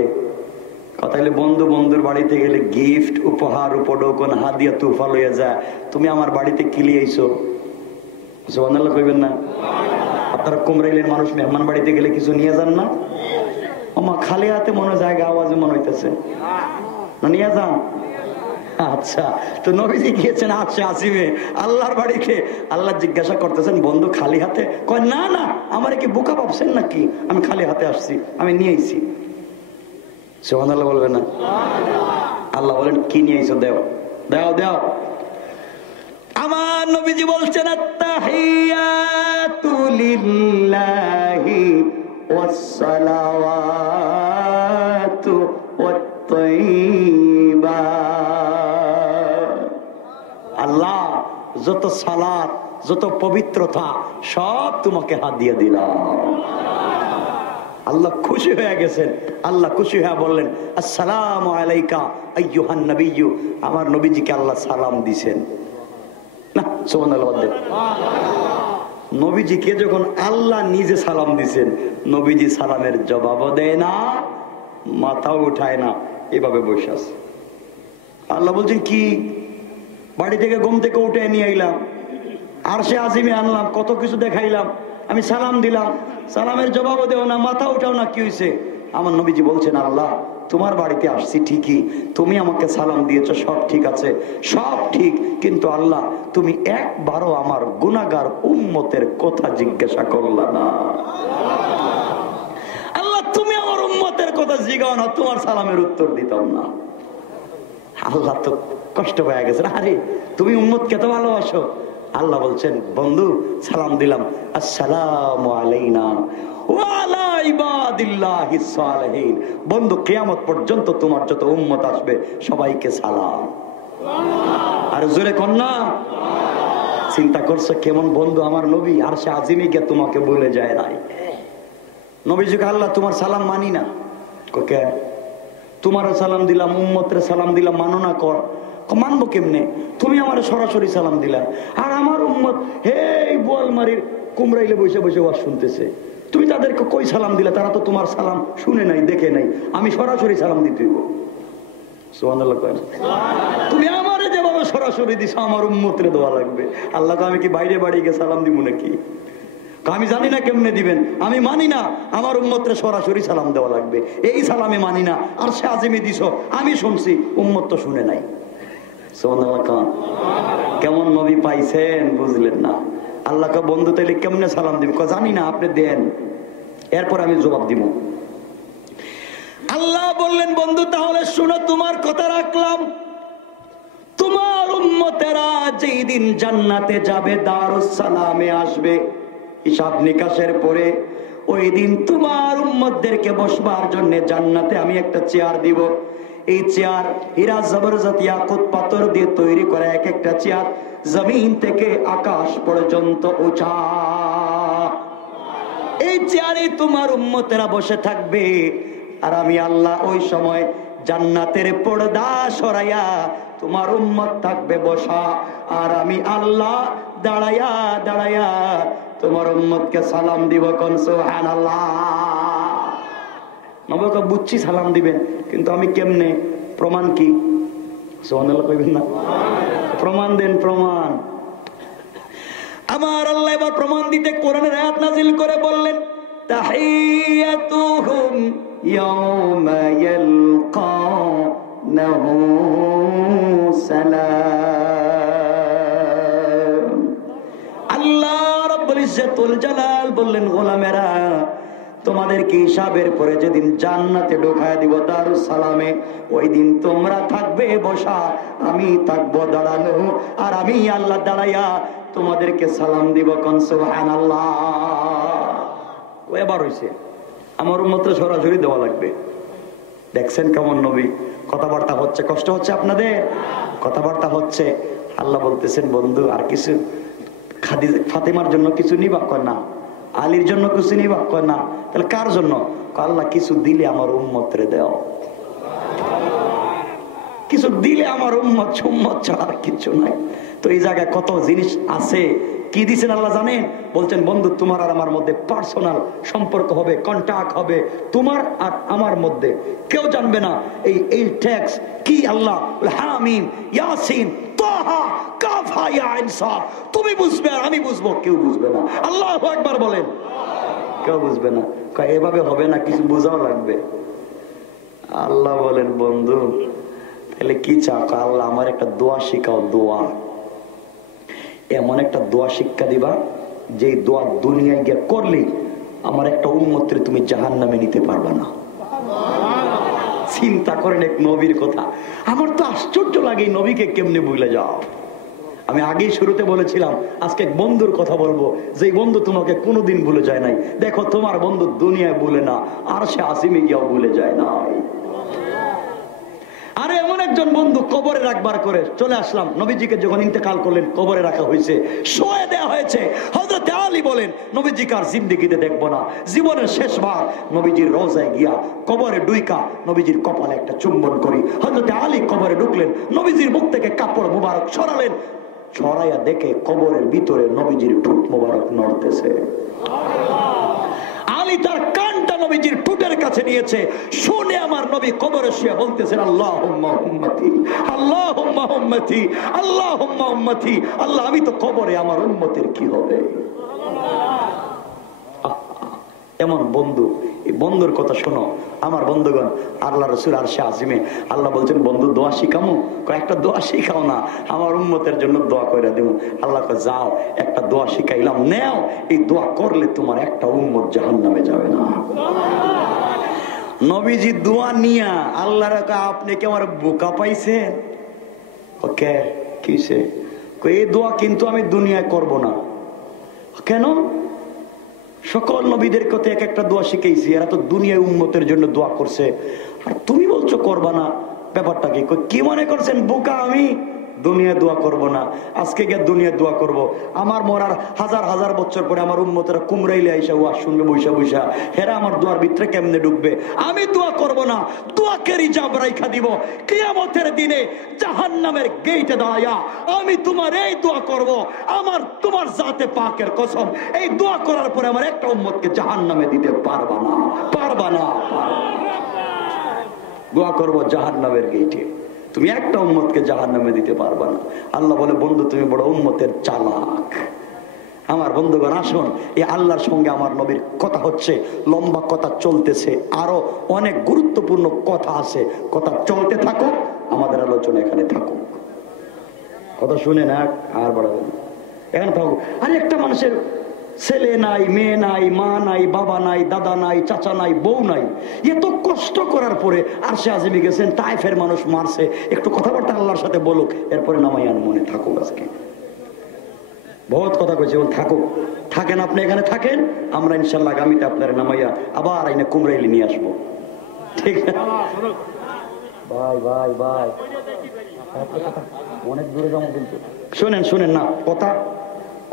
কথা হলে বন্ধু বন্ধুর বাড়িতে গেলে গিফট উপহার উপঢৌকন হাদিয়া তুফা লইয়া যায়। তুমি আমার বাড়িতে কিলি আইছো, সুবহানাল্লাহ কইবেন না? আপনারা কুমরাইলের মানুষ মেহমান বাড়িতে গেলে কিছু নিয়ে যান না? ওমা খালি হাতে মনে জায়গা আওয়াজে মনে হইতেছে না, নিয়ে যান। আচ্ছা, তো নবীজি গিয়েছেন আরশে আজিমে আল্লাহর বাড়িতে। আল্লাহ জিজ্ঞাসা করতেছেন, বন্ধু খালি হাতে? কয় না না, আমার কি বোকা ভাবছেন নাকি? আমি খালি হাতে আসছি, আমি নিয়ে আইছি। সুবহানাল্লাহ বলবেন না? আল্লাহ বলেন, কি নিয়ে আইছো? দেও দেও দেও। আমার নবীজি বলছেন আত্তাহিয়াতু লিল্লাহি ওয়াসসালাওয়াতু ওয়াত-তাইয়্যিবাত। আল্লাহ যত সালাত যত পবিত্রতা সব তোমাকে হাত দিয়ে দিলাম। আল্লাহ খুশি হয়ে গেছেন। আল্লাহ খুশি হয়ে বললেন আসসালামু আলাইকা আইয়ুহান নবিয়্যু। আমার নবীজিকে আল্লাহ সালাম দিছেন না, সুবহানাল্লাহ। নবীজিকে যখন আল্লাহ নিজে সালাম দিছেন, নবীজি সালামের জবাবও দেয় না, মাথাও উঠায় না, এভাবে বসে আছে। আল্লাহ বলছেন কি, বাড়ি থেকে ঘুম থেকে উঠে নিয়ে আইলাম, আরশে আজিমে আনলাম, কত কিছু দেখাইলাম, আমি সালাম দিলাম, সালামের জবাবও দেও না, মাথা উঠাও না, কি হয়েছে? আমার নবীজি বলছেন আল্লাহ তোমার বাড়িতে আসছি ঠিকই, তুমি আমাকে সালাম দিয়েছ, সব ঠিক আছে, সব ঠিক, কিন্তু আল্লাহ তুমি একবারও আমার গুনাহগার উম্মতের কথা জিজ্ঞাসা করলা না। আল্লাহ তুমি আমার উম্মতের কথা জিজ্ঞাসা না, তোমার সালামের উত্তর দিতাম না। আল্লাহ তো কষ্ট পেয়ে গেছেন, আরে তুমি উম্মতকে তো ভালোবাসো। আল্লাহ বলছেন বন্ধু সালাম দিলাম, আসসালামু আলাইনা ওয়া আলা ইবাদিল্লাহিস সালিহিন। বন্ধু কিয়ামত পর্যন্ত তোমার যত উম্মত আসবে সবাইকে সালাম। আর জোরে কন্যা চিন্তা করছো কেমন বন্ধু আমার নবী, আর সে আজিমিকে তোমাকে বলে যায় নাই। নবীজিকে আল্লাহ তোমার সালাম মানি না, ওকে তোমার সালাম দিলাম, উম্মতের সালাম দিলাম, মানো না কর। মানবো কেমনে? তুমি আমার সরাসরি সালাম দিলা, আর আমার উম্মত হে বোয়ালমারির কুমড়াইলে বসে বসে ওয়াজ শুনতেছে, তুমি তাদেরকে কই সালাম দিলা? তারা তো তোমার সালাম শুনে নাই, দেখে নাই, আমি সরাসরি সালাম দিতে হইব। সুবহানাল্লাহ। তুমি আমারে যেভাবে সরাসরি দিছো আমার উম্মতরে দেওয়া লাগবে। আল্লাহ আমি কি বাইরে বাড়ি গিয়ে সালাম দিব নাকি? আমি জানি না কেমনে দিবেন, আমি মানি না, আমার উম্মতরে সরাসরি সালাম দেওয়া লাগবে, এই সালামে মানি না। আর সে আজিমে দিছ, আমি শুনছি, উম্মত তো শুনে নাই। কেমন নবী পাইছেন বুঝলেন না? আল্লাহকে বন্ধু তাইলে কেমনে সালাম দিব? জানি না, আপনি দেন, এরপর আমি জবাব দিব। আল্লাহ বললেন বন্ধু তাহলে শুনো, তোমার কথা রাখলাম, তোমার উম্মতেরা যেই দিন জান্নাতে যাবে, দারুস সালামে আসবে, হিসাব নিকাশের পরে ওই দিন তোমার উম্মতদেরকে বসবার জন্য জান্নাতে আমি একটা চেয়ার দিব। এই চেয়ার হীরা জবরদস্ত ইয়াকুত পাথর দিয়ে তৈরি করা, এক একটা চেয়ার জমিন থেকে আকাশ পর্যন্ত উঁচা। এই চেয়ারে তোমার উম্মতেরা বসে থাকবে, আর আমি আল্লাহ ওই সময় জান্নাতের পর্দা সরাইয়া তোমার উম্মত থাকবে বসা, আর আমি আল্লাহ দাঁড়াইয়া দাঁড়াইয়া তোমার উম্মতকে সালাম দিব। কোন সুবহানাল্লাহ। নবী বুঝছি সালাম দিবেন, কিন্তু আমি কেমনে? প্রমাণ কি? সুবহানাল্লাহ কইবেন না? প্রমাণ দেন, প্রমাণ। আমার আল্লাহ এবার প্রমাণ দিতে কোরআনের আয়াত নাযিল করে বললেন তাহিয়াতুহুম ইয়াওমা ইয়ালকানাহু সালাম। আল্লাহ রাব্বুল ইজ্জাতুল জালাল বললেন গোলামেরা তোমাদেরকে হিসাবের পরে যেদিন জান্নাতে ঢোকায় দিব দারুস সালামে, ওই দিন তোমরা থাকবে বসা, আমি থাকবো দাঁড়ানো, আর আমি আল্লাহ দাঁড়াইয়া তোমাদেরকে সালাম দিব। কোন সুবহানাল্লাহ। এবার হইছে আমার উম্মতরে সরাসরি দেওয়া লাগবে। দেখছেন কেমন নবী? কথাবার্তা হচ্ছে, কষ্ট হচ্ছে আপনাদের? কথাবার্তা হচ্ছে। আল্লাহ বলতেছেন বন্ধু আর কিছু ফাতেমার জন্য কিছু নিবা? কয় না। আলীর জন্য কিছু নিবা? কয় না। তাহলে কার জন্য? আল্লাহ কিছু দিলে আমার উম্মতরে দাও, কিছু দিলে আমার উম্মত, সুম্মত ছাড়া আর কিছু নাই। তো এই জায়গায় কত জিনিস আছে। কি দিচ্ছেন আল্লাহ জানেন? বলছেন বন্ধু তোমার আর আমার মধ্যে পার্সোনাল সম্পর্ক হবে, কন্টাক্ট হবে তোমার আর আমার মধ্যে, কেউ জানবে না। এই টেক্সট কি? আল্লাহ হামিম ইয়াসিন তাহা কাফা ইয়া ইনসা, তুমি বুঝবে আর আমি বুঝবো, কেউ বুঝবে না। আল্লাহু আকবার বলেন। কেউ বুঝবে না। এভাবে হবে না, কিছু বোঝাও লাগবে। আল্লাহ বলেন বন্ধু তাহলে কি চাও? আল্লাহ আমার একটা দোয়া শিখাও। দোয়া এমন একটা দোয়া শিক্ষা দিবা যে দোয়া দুনিয়ায় গিয়ে করলে আমার একটা উম্মতের তুমি জাহান্নামে নিতে পারবা না। চিন্তা করেন এক নবীর কথা। আমার তো আশ্চর্য লাগে নবীকে কেমনে ভুলে যাও। আমি আগেই শুরুতে বলেছিলাম আজকে বন্ধুর কথা বলবো, যে বন্ধু তোমাকে কোনোদিন ভুলে যায় নাই। দেখো তোমার বন্ধু দুনিয়ায় ভুলে না, আরশে আসিমে গিয়েও ভুলে যায় না। আরে এমন একজন বন্ধু কবরে রাখবার করে চলে আসলাম। নবীজিকে যখন ইন্তেকাল করলেন কবরে রাখা হয়েছে, শোয়ে দেওয়া হয়েছে। হযরত আলী বলেন নবীজিকে আর জিন্দেগিতে দেখবো না, জীবনের শেষবার নবীজির রওজায় গিয়া কবরে ডুইকা নবীজির কপালে একটা চুম্বন করি। হযরত আলী কবরে ঢুকলেন, নবীজির মুখ থেকে কাপড় মুবারক সরালেন, ছড়াইয়া দেখে কবরের ভিতরে নবীজির ঠোঁট মুবারক নড়তেছে। আলী তার কানটা নবীজির ঠোঁটের কাছে নিয়েছে, শুনে আমার নবী কবরে শুয়ে বলতেছেন আল্লাহুম্মা উম্মতি, আল্লাহুম্মা উম্মতি, আল্লাহুম্মা উম্মতি। আল্লাহ আমি তো কবরে, আমার উম্মতের কি হবে? এমন বন্ধু, এই বন্ধুর কথা শোনো আমার বন্ধুগণ। আল্লাহ রাসূল আরশে আজিমে আল্লাহ বলছেন বন্ধু দোয়া শিখামু, একটা দোয়া শিখাও না, আমার উম্মতের জন্য দোয়া করে দেবো। আল্লাহ যাও একটা দোয়া শিখাইলাম, নেও, এই দোয়া করলে তোমার একটা উম্মত জাহান্নামে যাবে না। নবীজি দোয়া নিয়া আল্লাহর আপনি কি আমার বোকা পাইছেন? ওকে কিসে? এই দোয়া কিন্তু আমি দুনিয়ায় করব না। কেন? সকল নবীদের কথা এক একটা দোয়া শিখাইছি, এরা তো দুনিয়ায় উম্মতের জন্য দোয়া করছে, আর তুমি বলছো করবা না, ব্যাপারটা কি? কি মনে করছেন বোকা আমি? দুনিয়ায় দোয়া করব না, আজকে গিয়ে দুনিয়ায় দোয়া করব। আমার মরার হাজার হাজার বছর পরে আমার উম্মতেরা কুমড়াইলে আইসা ওয়া শুনবে বৈশা বৈশা, হেরা আমার দোয়ার ভিতরে কেমনে ঢুকবে? আমি দোয়া করব না, দোয়াকে রিজার্ভ রাইখা দিব। কিয়ামতের দিনে জাহান্নামের গেটে দাঁড়ায়া আমি তোমার এই দোয়া করব, আমার তোমার জাতে পাকের কসম, এই দোয়া করার পরে আমার একটা উম্মতকে জাহান্নামে দিতে পারবা না, পারবা না। দোয়া করব জাহান্নামের গেটে, তুমি একটা উম্মতকে জাহান্নামে দিতে পারবা না। আল্লাহ বলে বন্ধু তুমি বড় উম্মতের চালাক। আমার বন্ধুগণ আসুন, এই আল্লাহর সঙ্গে আমার নবীর কথা হচ্ছে, লম্বা কথা চলতেছে, আরো অনেক গুরুত্বপূর্ণ কথা আছে, কথা চলতে থাকুক, আমাদের আলোচনা এখানে থাকুক। কথা শুনে না আর বাড়াবেন, এখানে থাকুক। আর একটা মানুষের ছেলে নাই, মেয়ে নাই, মা নাই, বাবা নাই, দাদা নাই, চাচা নাই, বউ নাই, এত কষ্ট করার পরে আরশে আজিমে গেছেন, তায়েফের মানুষ মারছে, একটু কথাবার্তা আল্লাহর সাথে বলুক, এরপরে নামাইয়ান মনে থাকুক। আজকে বহুত কথা কইছে, থাকুক, থাকেন আপনি এখানে থাকেন, আমরা ইনশাল্লাহ আগামীতে আপনার নামাইয়া আবার আইনে কুমড়াইলি নিয়ে আসবো। ঠিক আছে ভাই, ভাই ভাই অনেক দূরে যাবো কিন্তু। শুনেন শুনেন না কথা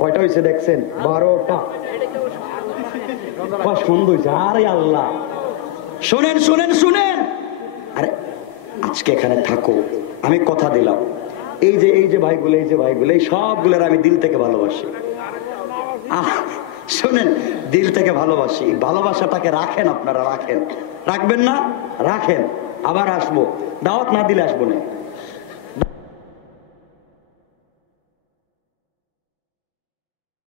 কয়টা হয়েছে দেখছেন? 12টা। সুন্দর হয়েছে। আরে আল্লাহ, শুনেন শুনেন শুনেন, আরে আজকে এখানে থাকো, আমি কথা দিলাম, এই যে ভাইগুলো, এই যে ভাইগুলো, এই সবগুলোর আমি দিল থেকে ভালোবাসি। শুনেন, দিল থেকে ভালোবাসি, ভালোবাসাটাকে রাখেন, আপনারা রাখেন, রাখবেন না? রাখেন, আবার আসবো, দাওয়াত না দিলে আসবো না।